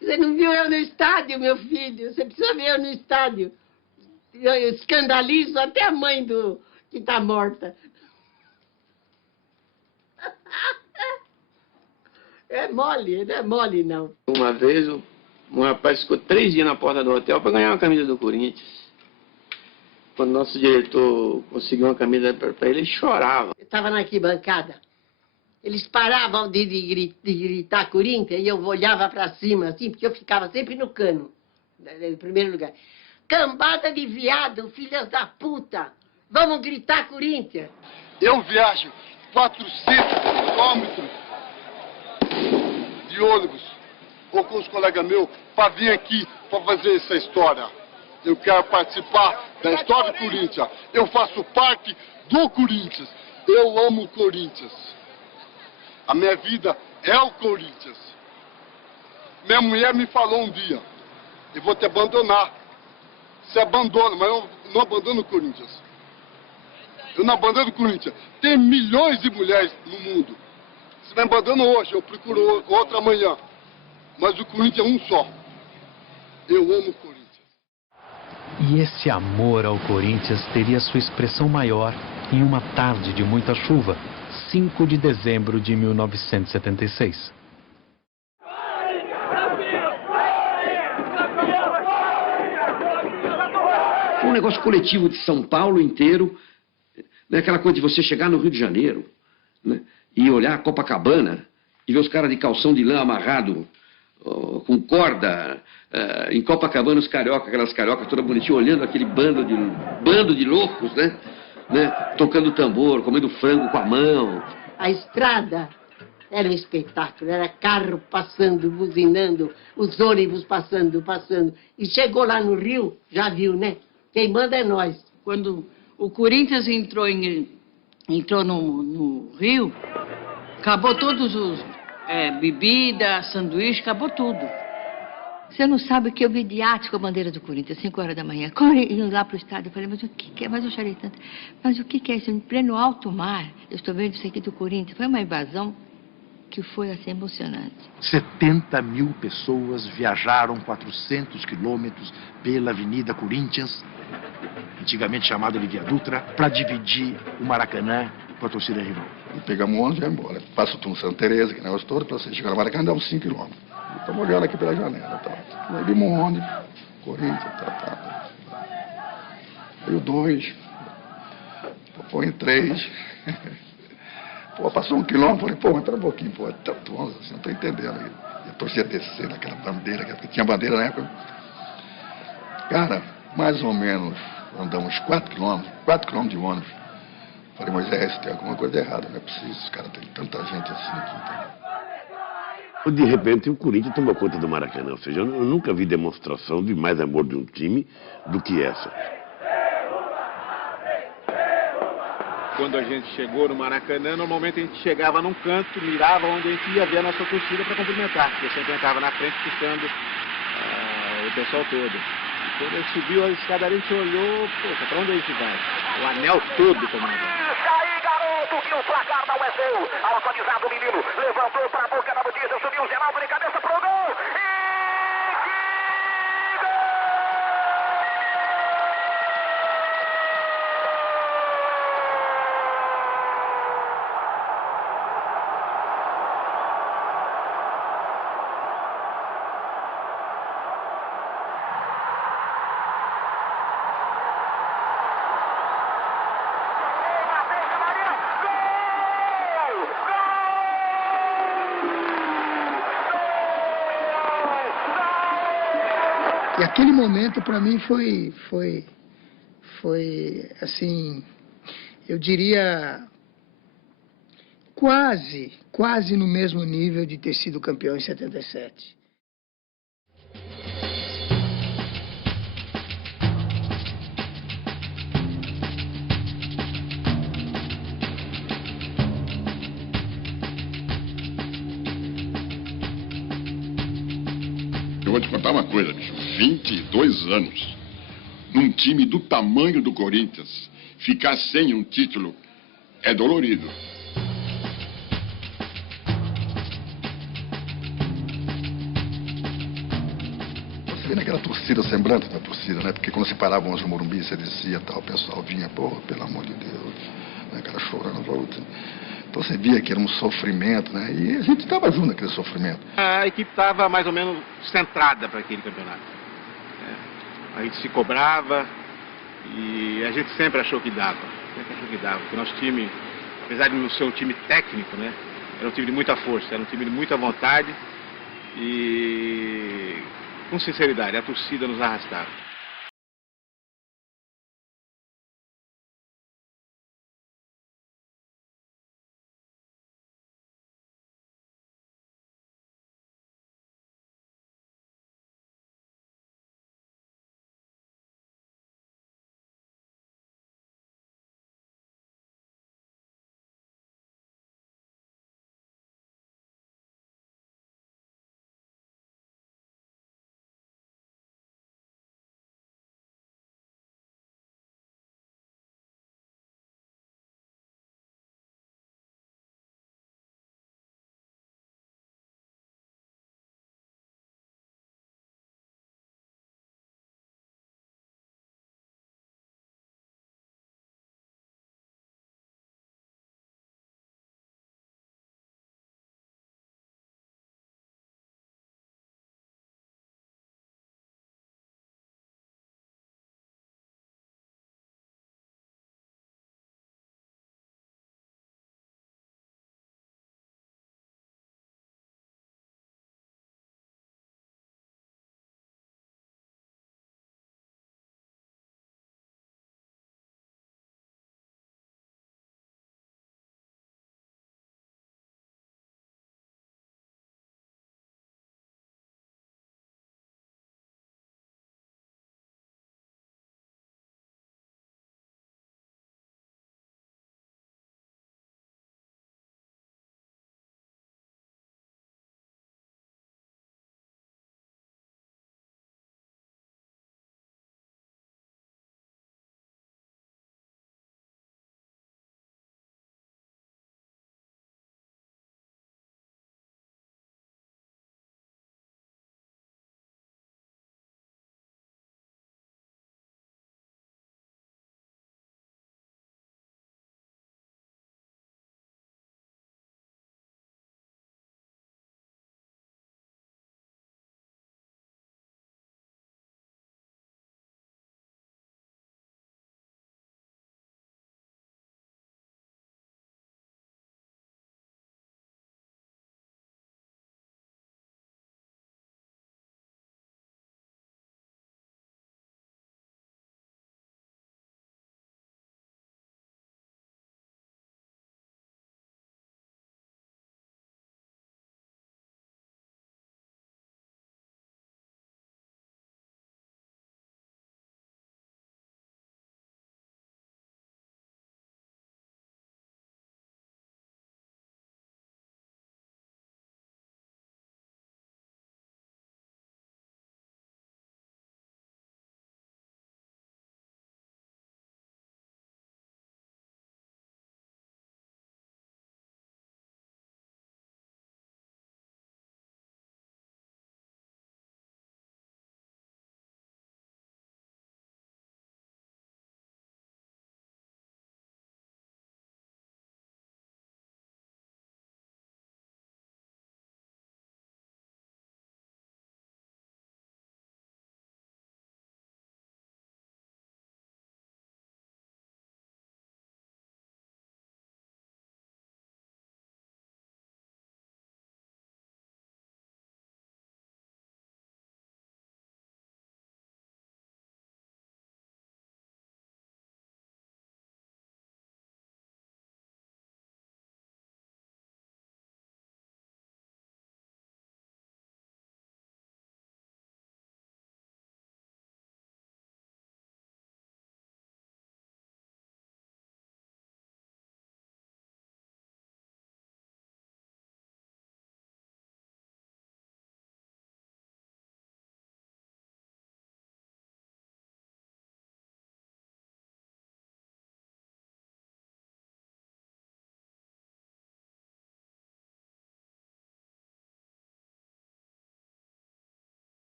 Você não viu eu no estádio, meu filho? Você precisa ver eu no estádio. Eu escandalizo até a mãe que está morta. É mole, não é mole, não. Uma vez, um rapaz ficou 3 dias na porta do hotel para ganhar uma camisa do Corinthians. Quando nosso diretor conseguiu uma camisa para ele chorava. Eu estava na arquibancada. Eles paravam de gritar Corinthians e eu olhava para cima, assim, porque eu ficava sempre no cano, em primeiro lugar. Cambada de viado, filhas da puta! Vamos gritar Corinthians! Eu viajo 400 quilômetros de ônibus ou com os colegas meus para vir aqui para fazer essa história. Eu quero participar da história do Corinthians. Eu faço parte do Corinthians. Eu amo o Corinthians. A minha vida é o Corinthians. Minha mulher me falou um dia, eu vou te abandonar. Você abandona, mas eu não abandono o Corinthians. Eu não abandono o Corinthians. Tem milhões de mulheres no mundo. Se me abandona hoje, eu procuro outra amanhã. Mas o Corinthians é um só. Eu amo o Corinthians. E esse amor ao Corinthians teria sua expressão maior em uma tarde de muita chuva, 5 de dezembro de 1976. Foi um negócio coletivo de São Paulo inteiro, né? Aquela coisa de você chegar no Rio de Janeiro, né? E olhar a Copacabana e ver os caras de calção de lã amarrado com corda, em Copacabana, os carioca, aquelas cariocas todas bonitinhas, olhando aquele bando de loucos, né? Tocando tambor, comendo frango com a mão. A estrada era um espetáculo, era carro passando, buzinando, os ônibus passando. E chegou lá no Rio, já viu, né? Quem manda é nós. Quando o Corinthians entrou no Rio, acabou todos os bebida, sanduíche, acabou tudo. Você não sabe o que eu vi de arte com a bandeira do Corinthians, 5 horas da manhã. Indo lá para o estádio, eu falei, mas o que é? Mas eu chorei tanto. Mas o que é isso? Em pleno alto mar, eu estou vendo isso aqui do Corinthians. Foi uma invasão que foi assim emocionante. 70 mil pessoas viajaram 400 quilômetros pela Avenida Corinthians, antigamente chamada de Via Dutra, para dividir o Maracanã com a torcida rival. E pegamos o ônibus e vai embora. Passa o Santa Teresa, que negócio todo, para você chegar no Maracanã, dá uns 5 quilômetros. Estamos olhando aqui pela janela, tá? Aí vimos um ônibus, Corinthians, tá. Aí o 2, põe 3. Pô, passou 1 quilômetro, falei, pô, entra um pouquinho, pô, tanto ônibus assim, não tô entendendo. E a torcida descendo aquela bandeira, porque tinha bandeira na época. Cara, mais ou menos, andamos 4 quilômetros de ônibus. Falei, Moisés, tem alguma coisa errada, não é possível, os caras têm tanta gente assim aqui. Então. De repente, o Corinthians tomou conta do Maracanã. Ou seja, eu nunca vi demonstração de mais amor de um time do que essa. Quando a gente chegou no Maracanã, normalmente a gente chegava num canto, mirava onde a gente ia ver a nossa torcida para cumprimentar. Porque sempre entrava na frente, puxando o pessoal todo. E quando a gente subiu a escadaria, a gente olhou, poxa, para onde a gente vai? O anel todo tomado. Que o placar não é seu. Autorizado o menino. Levantou para a boca da notícia. Subiu o Geraldo de cabeça pro gol. E aquele momento, para mim, foi, assim, eu diria, quase no mesmo nível de ter sido campeão em 77. Eu vou te contar uma coisa, bicho. 22 anos, num time do tamanho do Corinthians, ficar sem um título é dolorido. vendo aquela torcida, semblante da torcida, né? Porque quando se paravam os Morumbi, você descia e tal, o pessoal vinha, pô, pelo amor de Deus, né? Cara chorando, volta. Então você via que era um sofrimento, né? E a gente estava junto naquele sofrimento. A equipe estava mais ou menos centrada para aquele campeonato. A gente se cobrava e a gente sempre achou que dava. Porque nosso time, apesar de não ser um time técnico, né? Era um time de muita força, era um time de muita vontade e, com sinceridade, a torcida nos arrastava.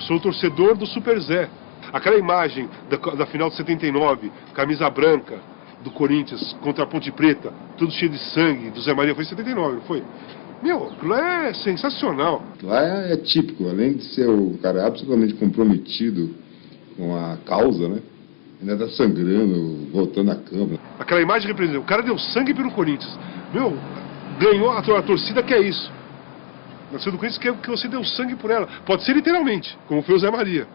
Sou torcedor do Super Zé. Aquela imagem da final de 79, camisa branca do Corinthians contra a Ponte Preta, tudo cheio de sangue, do Zé Maria, foi em 79, não foi? Meu, aquilo é sensacional. Lá é típico, além de ser o cara absolutamente comprometido com a causa, né? Ainda tá sangrando, voltando à cama. Aquela imagem representa, o cara deu sangue pelo Corinthians. Meu, ganhou a torcida que é isso. A torcida do Corinthians quer que você deu sangue por ela. Pode ser literalmente, como foi o Zé Maria,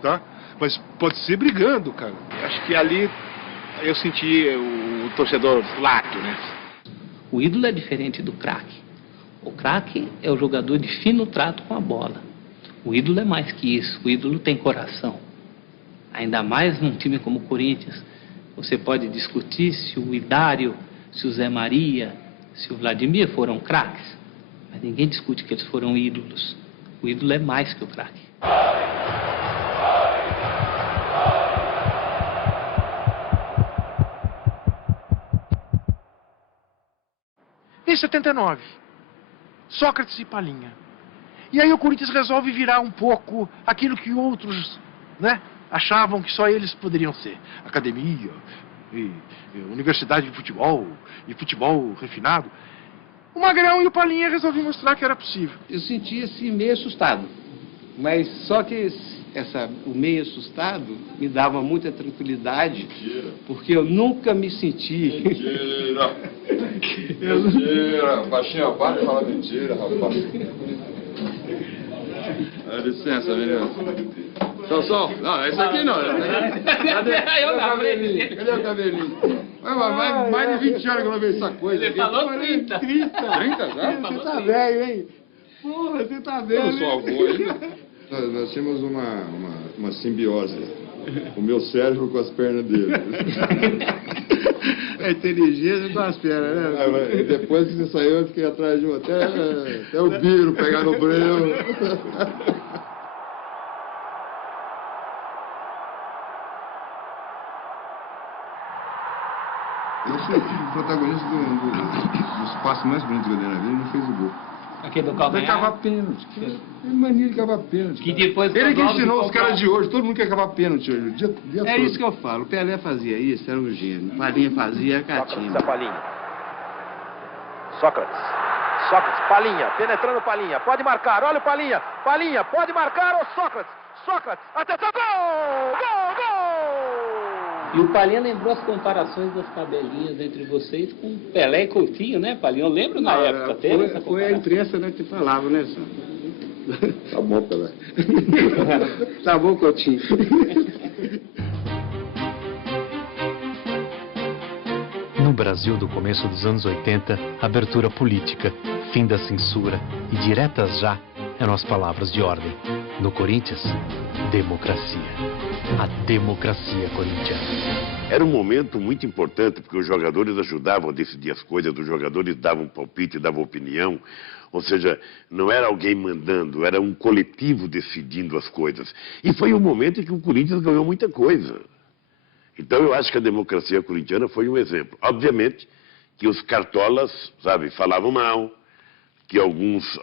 tá? Mas pode ser brigando, cara. Acho que ali eu senti o torcedor lato, né? O ídolo é diferente do craque. O craque é o jogador de fino trato com a bola. O ídolo é mais que isso. O ídolo tem coração. Ainda mais num time como o Corinthians. Você pode discutir se o Idário, se o Zé Maria, se o Vladimir foram craques. Mas ninguém discute que eles foram ídolos. O ídolo é mais que o craque. Em 79, Sócrates e Palinha. E aí o Corinthians resolve virar um pouco aquilo que outros, né, achavam que só eles poderiam ser. Academia, e universidade de futebol, e futebol refinado. O Magrão e o Palinha resolveram mostrar que era possível. Eu sentia-se meio assustado, mas só que o meio assustado me dava muita tranquilidade, mentira, porque eu nunca me senti... Mentira! Mentira! Baixinho, para de falar mentira, rapaz. Dá licença, menino. Som. Não, esse aqui não. Cadê o cabelinho? Vai mais de 20 anos que eu não vejo essa coisa. Ele falou 30. 30 já? Você tá velho, hein? Porra, você tá velho. Eu sou avô ainda. Nós tínhamos uma simbiose. O meu cérebro com as pernas dele. É inteligência com as pernas, né? Depois que você saiu, eu fiquei atrás de um até o Biro pegar no breu. Eu fui protagonista dos passos mais bonitos que eu dei na vida e não fez o gol. Aquele do calcanhar? Vai cavar pênalti. É mania de cavar pênalti. Que depois ele que ensinou os caras de hoje. Todo mundo quer cavar pênalti hoje. O dia todo. É isso que eu falo. O Pelé fazia isso, era um gênio. Palinha fazia, era catinho. Palinha. Sócrates, Palinha, penetrando Palinha. Pode marcar, olha o Palinha. Palinha, pode marcar o Sócrates. Atenção, gol! E o Palinha lembrou as comparações das tabelinhas entre vocês com Pelé e Coutinho, né, Palinha? Eu lembro na época, teve essa comparação. Foi a imprensa, né, que falava, né, Sandro? Tá bom, Pelé. Tá bom, Coutinho. No Brasil do começo dos anos 80, abertura política, fim da censura e diretas já eram as palavras de ordem. No Corinthians, democracia. A democracia corintiana. Era um momento muito importante, porque os jogadores ajudavam a decidir as coisas, os jogadores davam palpite, davam opinião, ou seja, não era alguém mandando, era um coletivo decidindo as coisas. E foi um momento em que o Corinthians ganhou muita coisa. Então eu acho que a democracia corintiana foi um exemplo. Obviamente que os cartolas, sabe, falavam mal, que alguns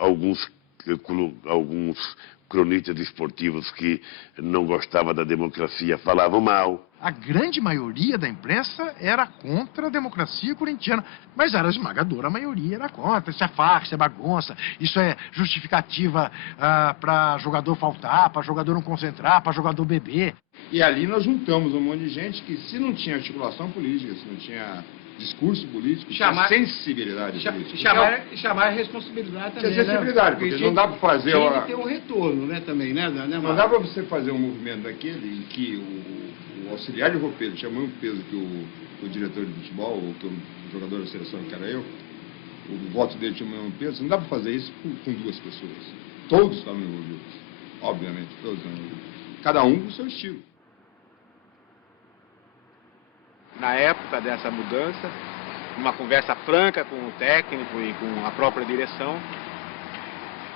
cronistas esportivos que não gostavam da democracia falavam mal. A grande maioria da imprensa era contra a democracia corintiana, mas era a esmagadora maioria era contra. Isso é farsa, isso é bagunça, isso é justificativa para jogador faltar, para jogador não concentrar, para jogador beber. E ali nós juntamos um monte de gente que, se não tinha articulação política, se não tinha discurso político, tinha sensibilidade política. Chamar a responsabilidade também. Tinha sensibilidade, porque não dá para fazer... Tem que ter um retorno, né, também, né? Não dá para você fazer um movimento daquele em que o auxiliar de roupeiro tinha o mesmo peso que o diretor de futebol, ou que o jogador da seleção, que era eu, o voto dele tinha o mesmo peso. Não dá para fazer isso com duas pessoas. Todos estavam envolvidos, obviamente, todos estavam envolvidos. Cada um com o seu estilo. Na época dessa mudança, uma conversa franca com o técnico e com a própria direção,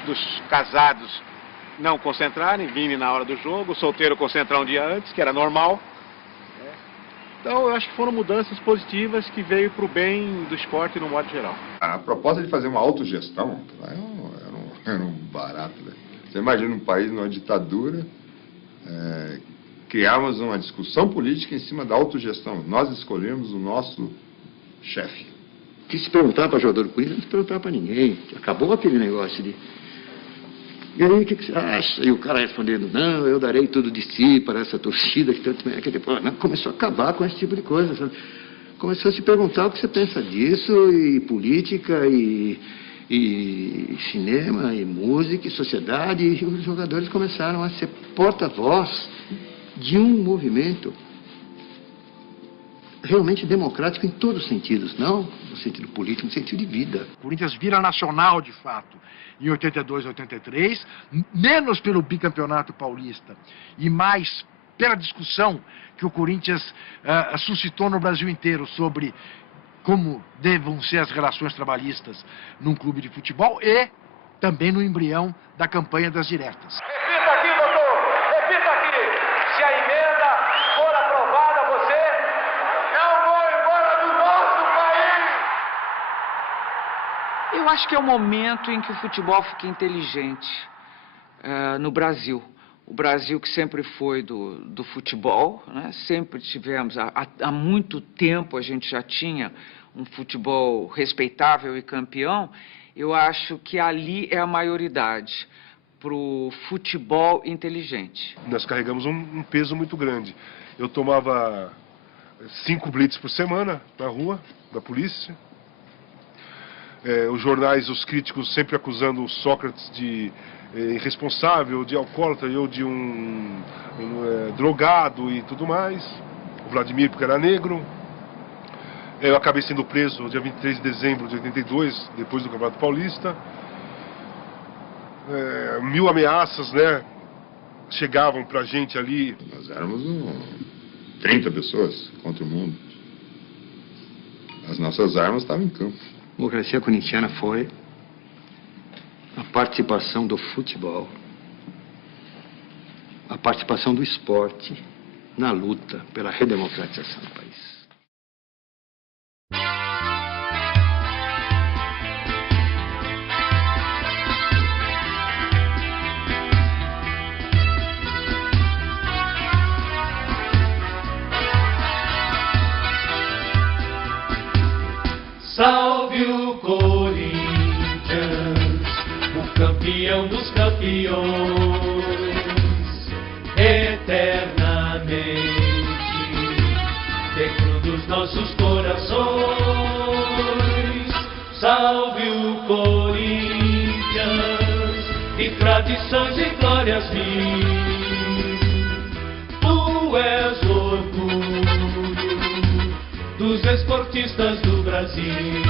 dos casados não concentrarem, virem na hora do jogo, o solteiro concentrar um dia antes, que era normal. Então, eu acho que foram mudanças positivas que veio para o bem do esporte no modo geral. A proposta de fazer uma autogestão era um barato, né? Você imagina um país numa ditadura, criarmos uma discussão política em cima da autogestão. Nós escolhemos o nosso chefe. Que se perguntar para jogador do Corinthians, não se perguntar para ninguém. Acabou aquele negócio de... E aí, o que você acha? E o cara respondendo, não, eu darei tudo de si para essa torcida que tanto... Não, começou a acabar com esse tipo de coisa, sabe? Começou a se perguntar o que você pensa disso, e política, e cinema, e música, e sociedade, e os jogadores começaram a ser porta-voz de um movimento realmente democrático em todos os sentidos, não no sentido político, no sentido de vida. O Corinthians vira nacional, de fato, em 82, 83, menos pelo bicampeonato paulista e mais pela discussão que o Corinthians suscitou no Brasil inteiro sobre como devam ser as relações trabalhistas num clube de futebol e também no embrião da campanha das diretas. Repita aqui, doutor. Repita aqui. Se a emenda for aprovada, você não vai embora do nosso país. Eu acho que é o momento em que o futebol fica inteligente no Brasil. O Brasil que sempre foi do futebol, né? Sempre tivemos, há muito tempo a gente já tinha um futebol respeitável e campeão. Eu acho que ali é a maioridade para o futebol inteligente. Nós carregamos um peso muito grande. Eu tomava 5 blitz por semana na rua, da polícia. Os jornais, os críticos sempre acusando o Sócrates de irresponsável, de alcoólatra, eu de um drogado e tudo mais. O Vladimir porque era negro. Eu acabei sendo preso no dia 23 de dezembro de 82, depois do Campeonato Paulista. 1000 ameaças, né, chegavam pra gente ali. Nós éramos 30 pessoas contra o mundo. As nossas armas estavam em campo. A democracia corintiana foi a participação do futebol, a participação do esporte na luta pela redemocratização do país. Salve o Corinthians, o campeão dos campeões, eternamente dentro dos nossos corações. Salve o Corinthians, de tradições e glórias mil. Tu és orgulho dos esportistas do Brasil.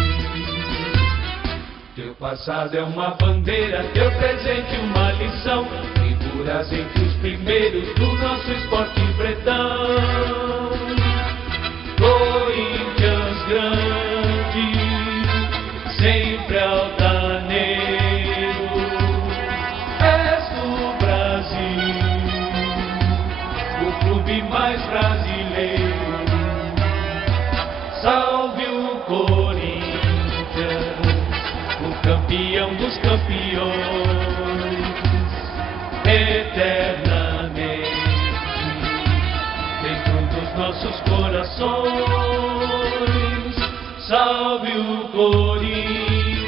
Teu passado é uma bandeira, teu presente uma lição. Figuras entre os primeiros do nosso esporte bretão. Corinthians grande, sempre altaneiro. És do Brasil, o clube mais brasileiro. Salve o Corinthians, o campeão dos campeões, eternamente dentro dos nossos corações. Salve o Corinthians,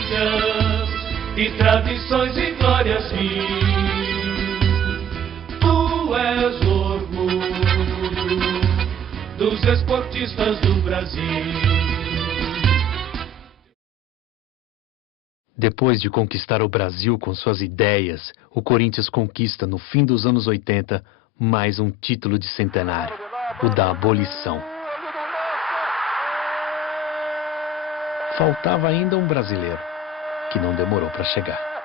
de tradições e glórias mil. Tu és orgulho dos esportistas do Brasil. Depois de conquistar o Brasil com suas ideias, o Corinthians conquista, no fim dos anos 80, mais um título de centenário, o da abolição. Faltava ainda um brasileiro, que não demorou para chegar.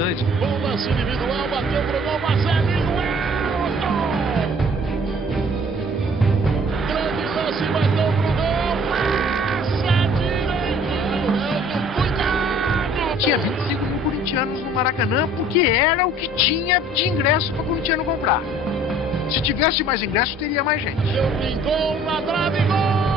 impressionante. Bom lance individual, bateu pro gol, Marcelinho, grande lance, bateu pro gol, passa direitinho, cuidado! Tinha 25 mil corintianos no Maracanã porque era o que tinha de ingresso para o corintiano comprar. Se tivesse mais ingresso, teria mais gente. Deu pingou na trave, gol!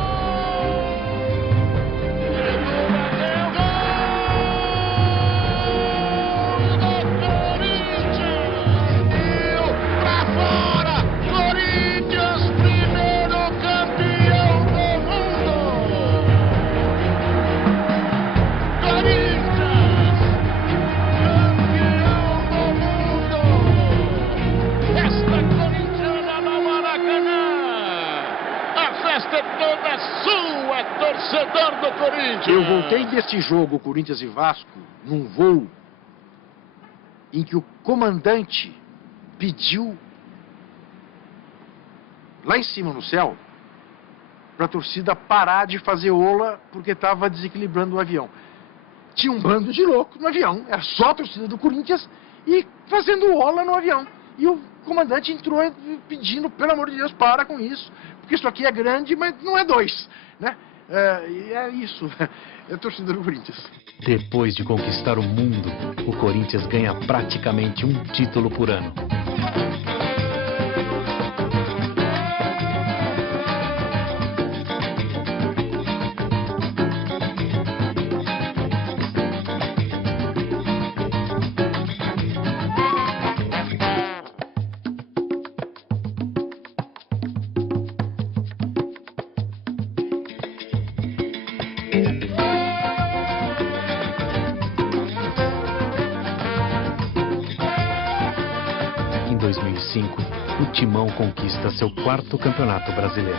Torcedor do Corinthians. Eu voltei desse jogo, Corinthians e Vasco, num voo em que o comandante pediu lá em cima no céu para a torcida parar de fazer ola porque estava desequilibrando o avião. Tinha um bando de loucos no avião, era só a torcida do Corinthians e fazendo ola no avião. E o comandante entrou pedindo, pelo amor de Deus, para com isso, porque isso aqui é grande, mas não é 2, né? E é isso, é a torcida do Corinthians. Depois de conquistar o mundo, o Corinthians ganha praticamente um título por ano. Em 2005, o Timão conquista seu 4º campeonato brasileiro.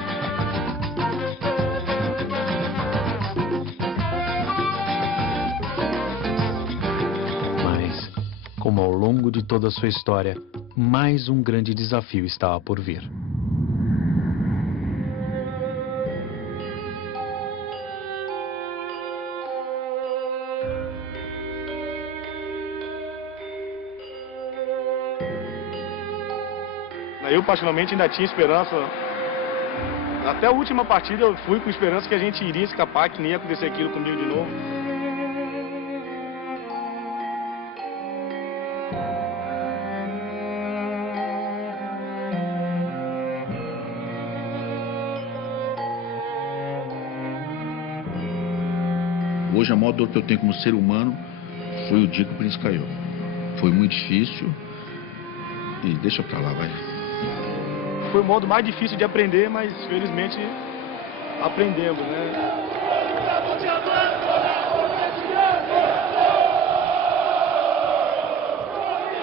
Mas, como ao longo de toda a sua história, mais um grande desafio estava por vir. Eu, particularmente, ainda tinha esperança. Até a última partida eu fui com esperança que a gente iria escapar, que nem ia acontecer aquilo comigo de novo. Hoje a maior dor que eu tenho como ser humano foi o dia que o Corinthians caiu. Foi muito difícil. E deixa pra lá, vai. Foi o modo mais difícil de aprender, mas felizmente aprendemos, né?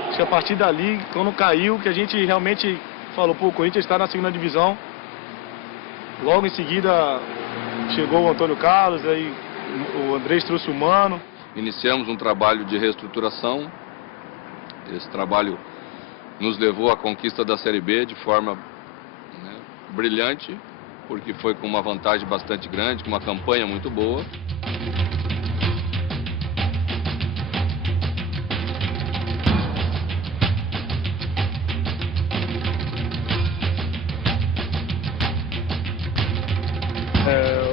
Acho que a partir dali, quando caiu, que a gente realmente falou, pô, o Corinthians está na 2ª divisão. Logo em seguida chegou o Antônio Carlos, aí o Andrés trouxe o Mano. Iniciamos um trabalho de reestruturação. Esse trabalho nos levou à conquista da Série B de forma brilhante, porque foi com uma vantagem bastante grande, com uma campanha muito boa.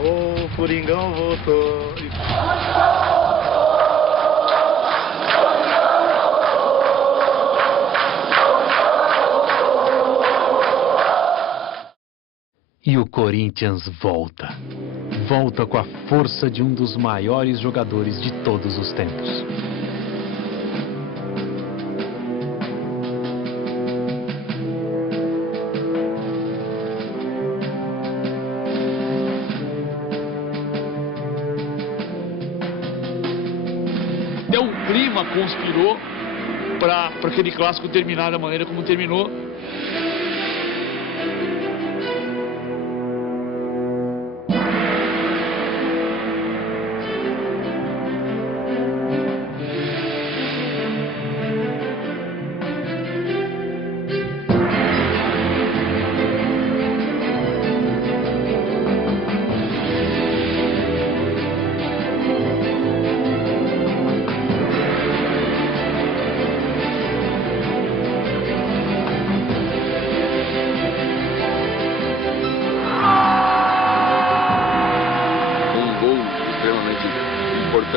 O Coringão voltou. E o Corinthians volta. Volta com a força de um dos maiores jogadores de todos os tempos. Até o clima conspirou para aquele clássico terminar da maneira como terminou.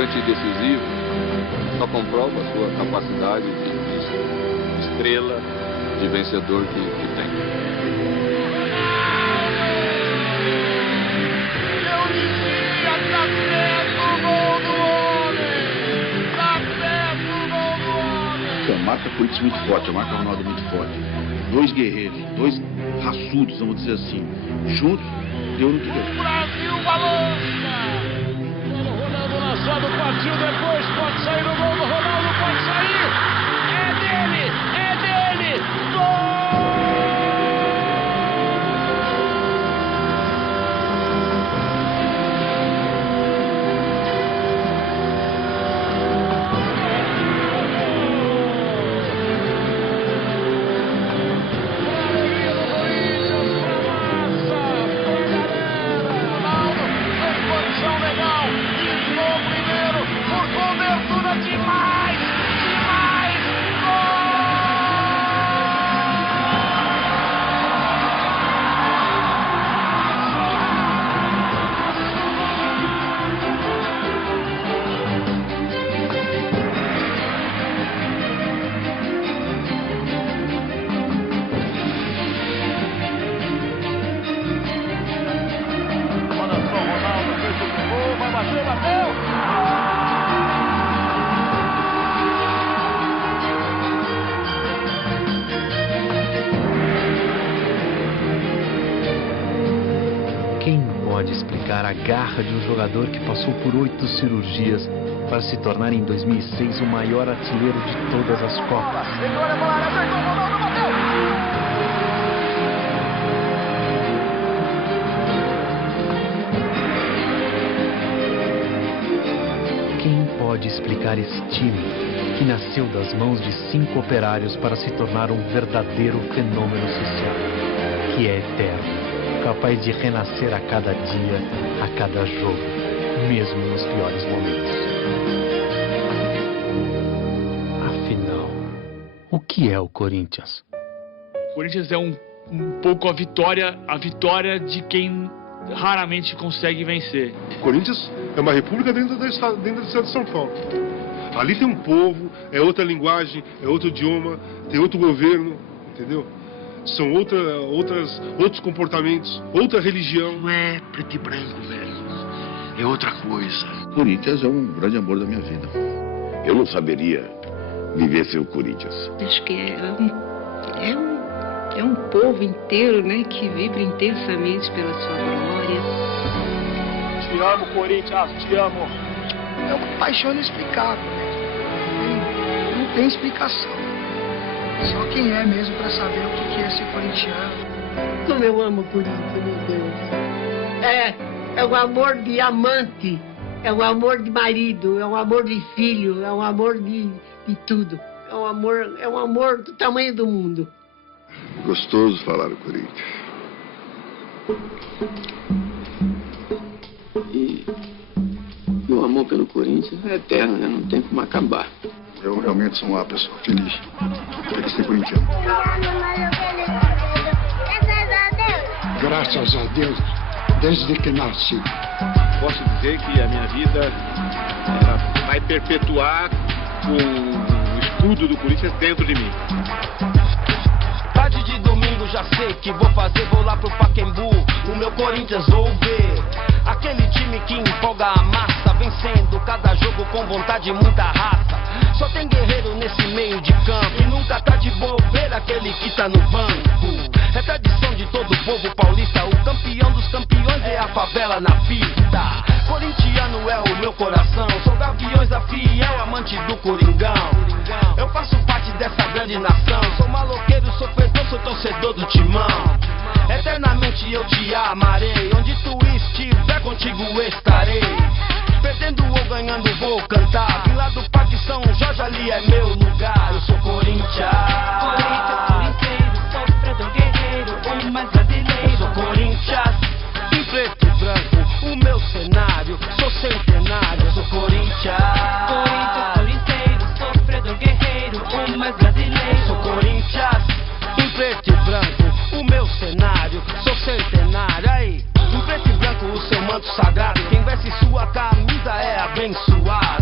importante e decisivo, só comprova a sua capacidade de estrela, de vencedor que tem. A marca Corinthians muito forte, a marca Ronaldo muito forte. Dois guerreiros, dois raçudos, vamos dizer assim. Juntos, deu no que deu. Brasil balança! Ronaldo lançado, partiu depois, pode sair o gol do Ronaldo, pode sair! É dele! É dele! Gol! A garra de um jogador que passou por 8 cirurgias para se tornar em 2006 o maior artilheiro de todas as Copas. Quem pode explicar esse time que nasceu das mãos de 5 operários para se tornar um verdadeiro fenômeno social, que é eterno? Capaz de renascer a cada dia, a cada jogo, mesmo nos piores momentos. Afinal, o que é o Corinthians? O Corinthians é um pouco a vitória de quem raramente consegue vencer. O Corinthians é uma república dentro do estado de São Paulo. Ali tem um povo, é outra linguagem, é outro idioma, tem outro governo, entendeu? São outros comportamentos, outra religião. Não é preto e branco, velho. É outra coisa. O Corinthians é um grande amor da minha vida. Eu não saberia viver sem o Corinthians. Acho que é um povo inteiro, né, que vibra intensamente pela sua glória. Te amo, Corinthians, te amo. É uma paixão inexplicável, né? Não tem explicação. Só quem é mesmo para saber o que é ser corintiano. Como eu amo o Corinthians, meu Deus. É o amor de amante, é o amor de marido, é o amor de filho, é o amor de tudo. É um amor do tamanho do mundo. Gostoso falar o Corinthians. E o amor pelo Corinthians é eterno, né? Não tem como acabar. Eu realmente sou uma pessoa feliz por ser corintiano. Graças a Deus, desde que nasci. Posso dizer que a minha vida vai perpetuar com o escudo do Corinthians dentro de mim. Tarde de domingo já sei que vou lá pro Pacaembu. O meu Corinthians vou ver. Aquele time que empolga a massa, vencendo cada jogo com vontade e muita raça. Só tem guerreiro nesse meio de campo e nunca tá de bobeira aquele que tá no banco. É tradição de todo o povo paulista, o campeão dos campeões é a favela na pista. Corintiano é o meu coração, sou Gaviões da fiel amante do Coringão. Eu faço parte dessa grande nação, sou maloqueiro, sofredor, sou torcedor do Timão. Eternamente eu te amarei, onde tu estiver contigo estarei. Perdendo ou ganhando vou cantar, vim lá do Parque São Jorge, ali é meu lugar. Eu sou Corinthians, corinteiro, sofredor guerreiro, o mais brasileiro. Eu sou Corinthians, em preto e branco, o meu cenário, sou centenário. Eu sou Corinthians, corinteiro, sofredor guerreiro, o mais brasileiro. Eu sou Corinthians, em preto e branco, o meu cenário, sou centenário. Aí, em preto e branco o seu manto sagrado, quem veste sua camisa é abençoado.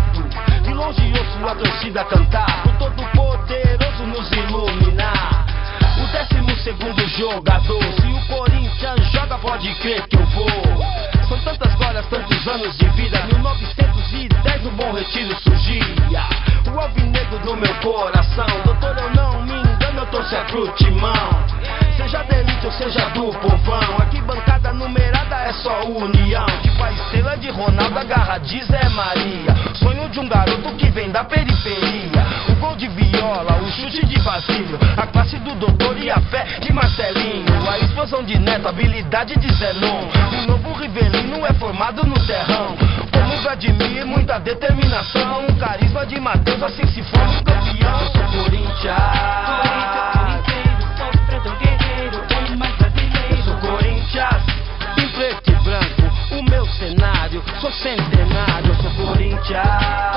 vejo a torcida cantar, pro Todo-Poderoso nos iluminar. O 12º jogador, se o Corinthians joga, pode crer que eu vou. São tantas glórias, tantos anos de vida. 1910 no Bom Retiro surgia o alvinegro do meu coração. Doutor, eu não me engano, eu torço é pro Timão. Seja da elite ou seja do povão, aqui bancada numerada é só união. Tipo a estrela de Ronaldo, agarra de Zé Maria. Sonho de um garoto que vem da periferia. O gol de Viola, o chute de Basílio, a classe do doutor e a fé de Marcelinho. A explosão de Neto, a habilidade de Zenon. O novo Rivelino é formado no terrão. Como Vladimir, muita determinação. O carisma de Matheus, assim se forma um campeão. Eu sou Corinthians. Em preto e branco, o meu cenário, sou centenário, eu sou Corinthians.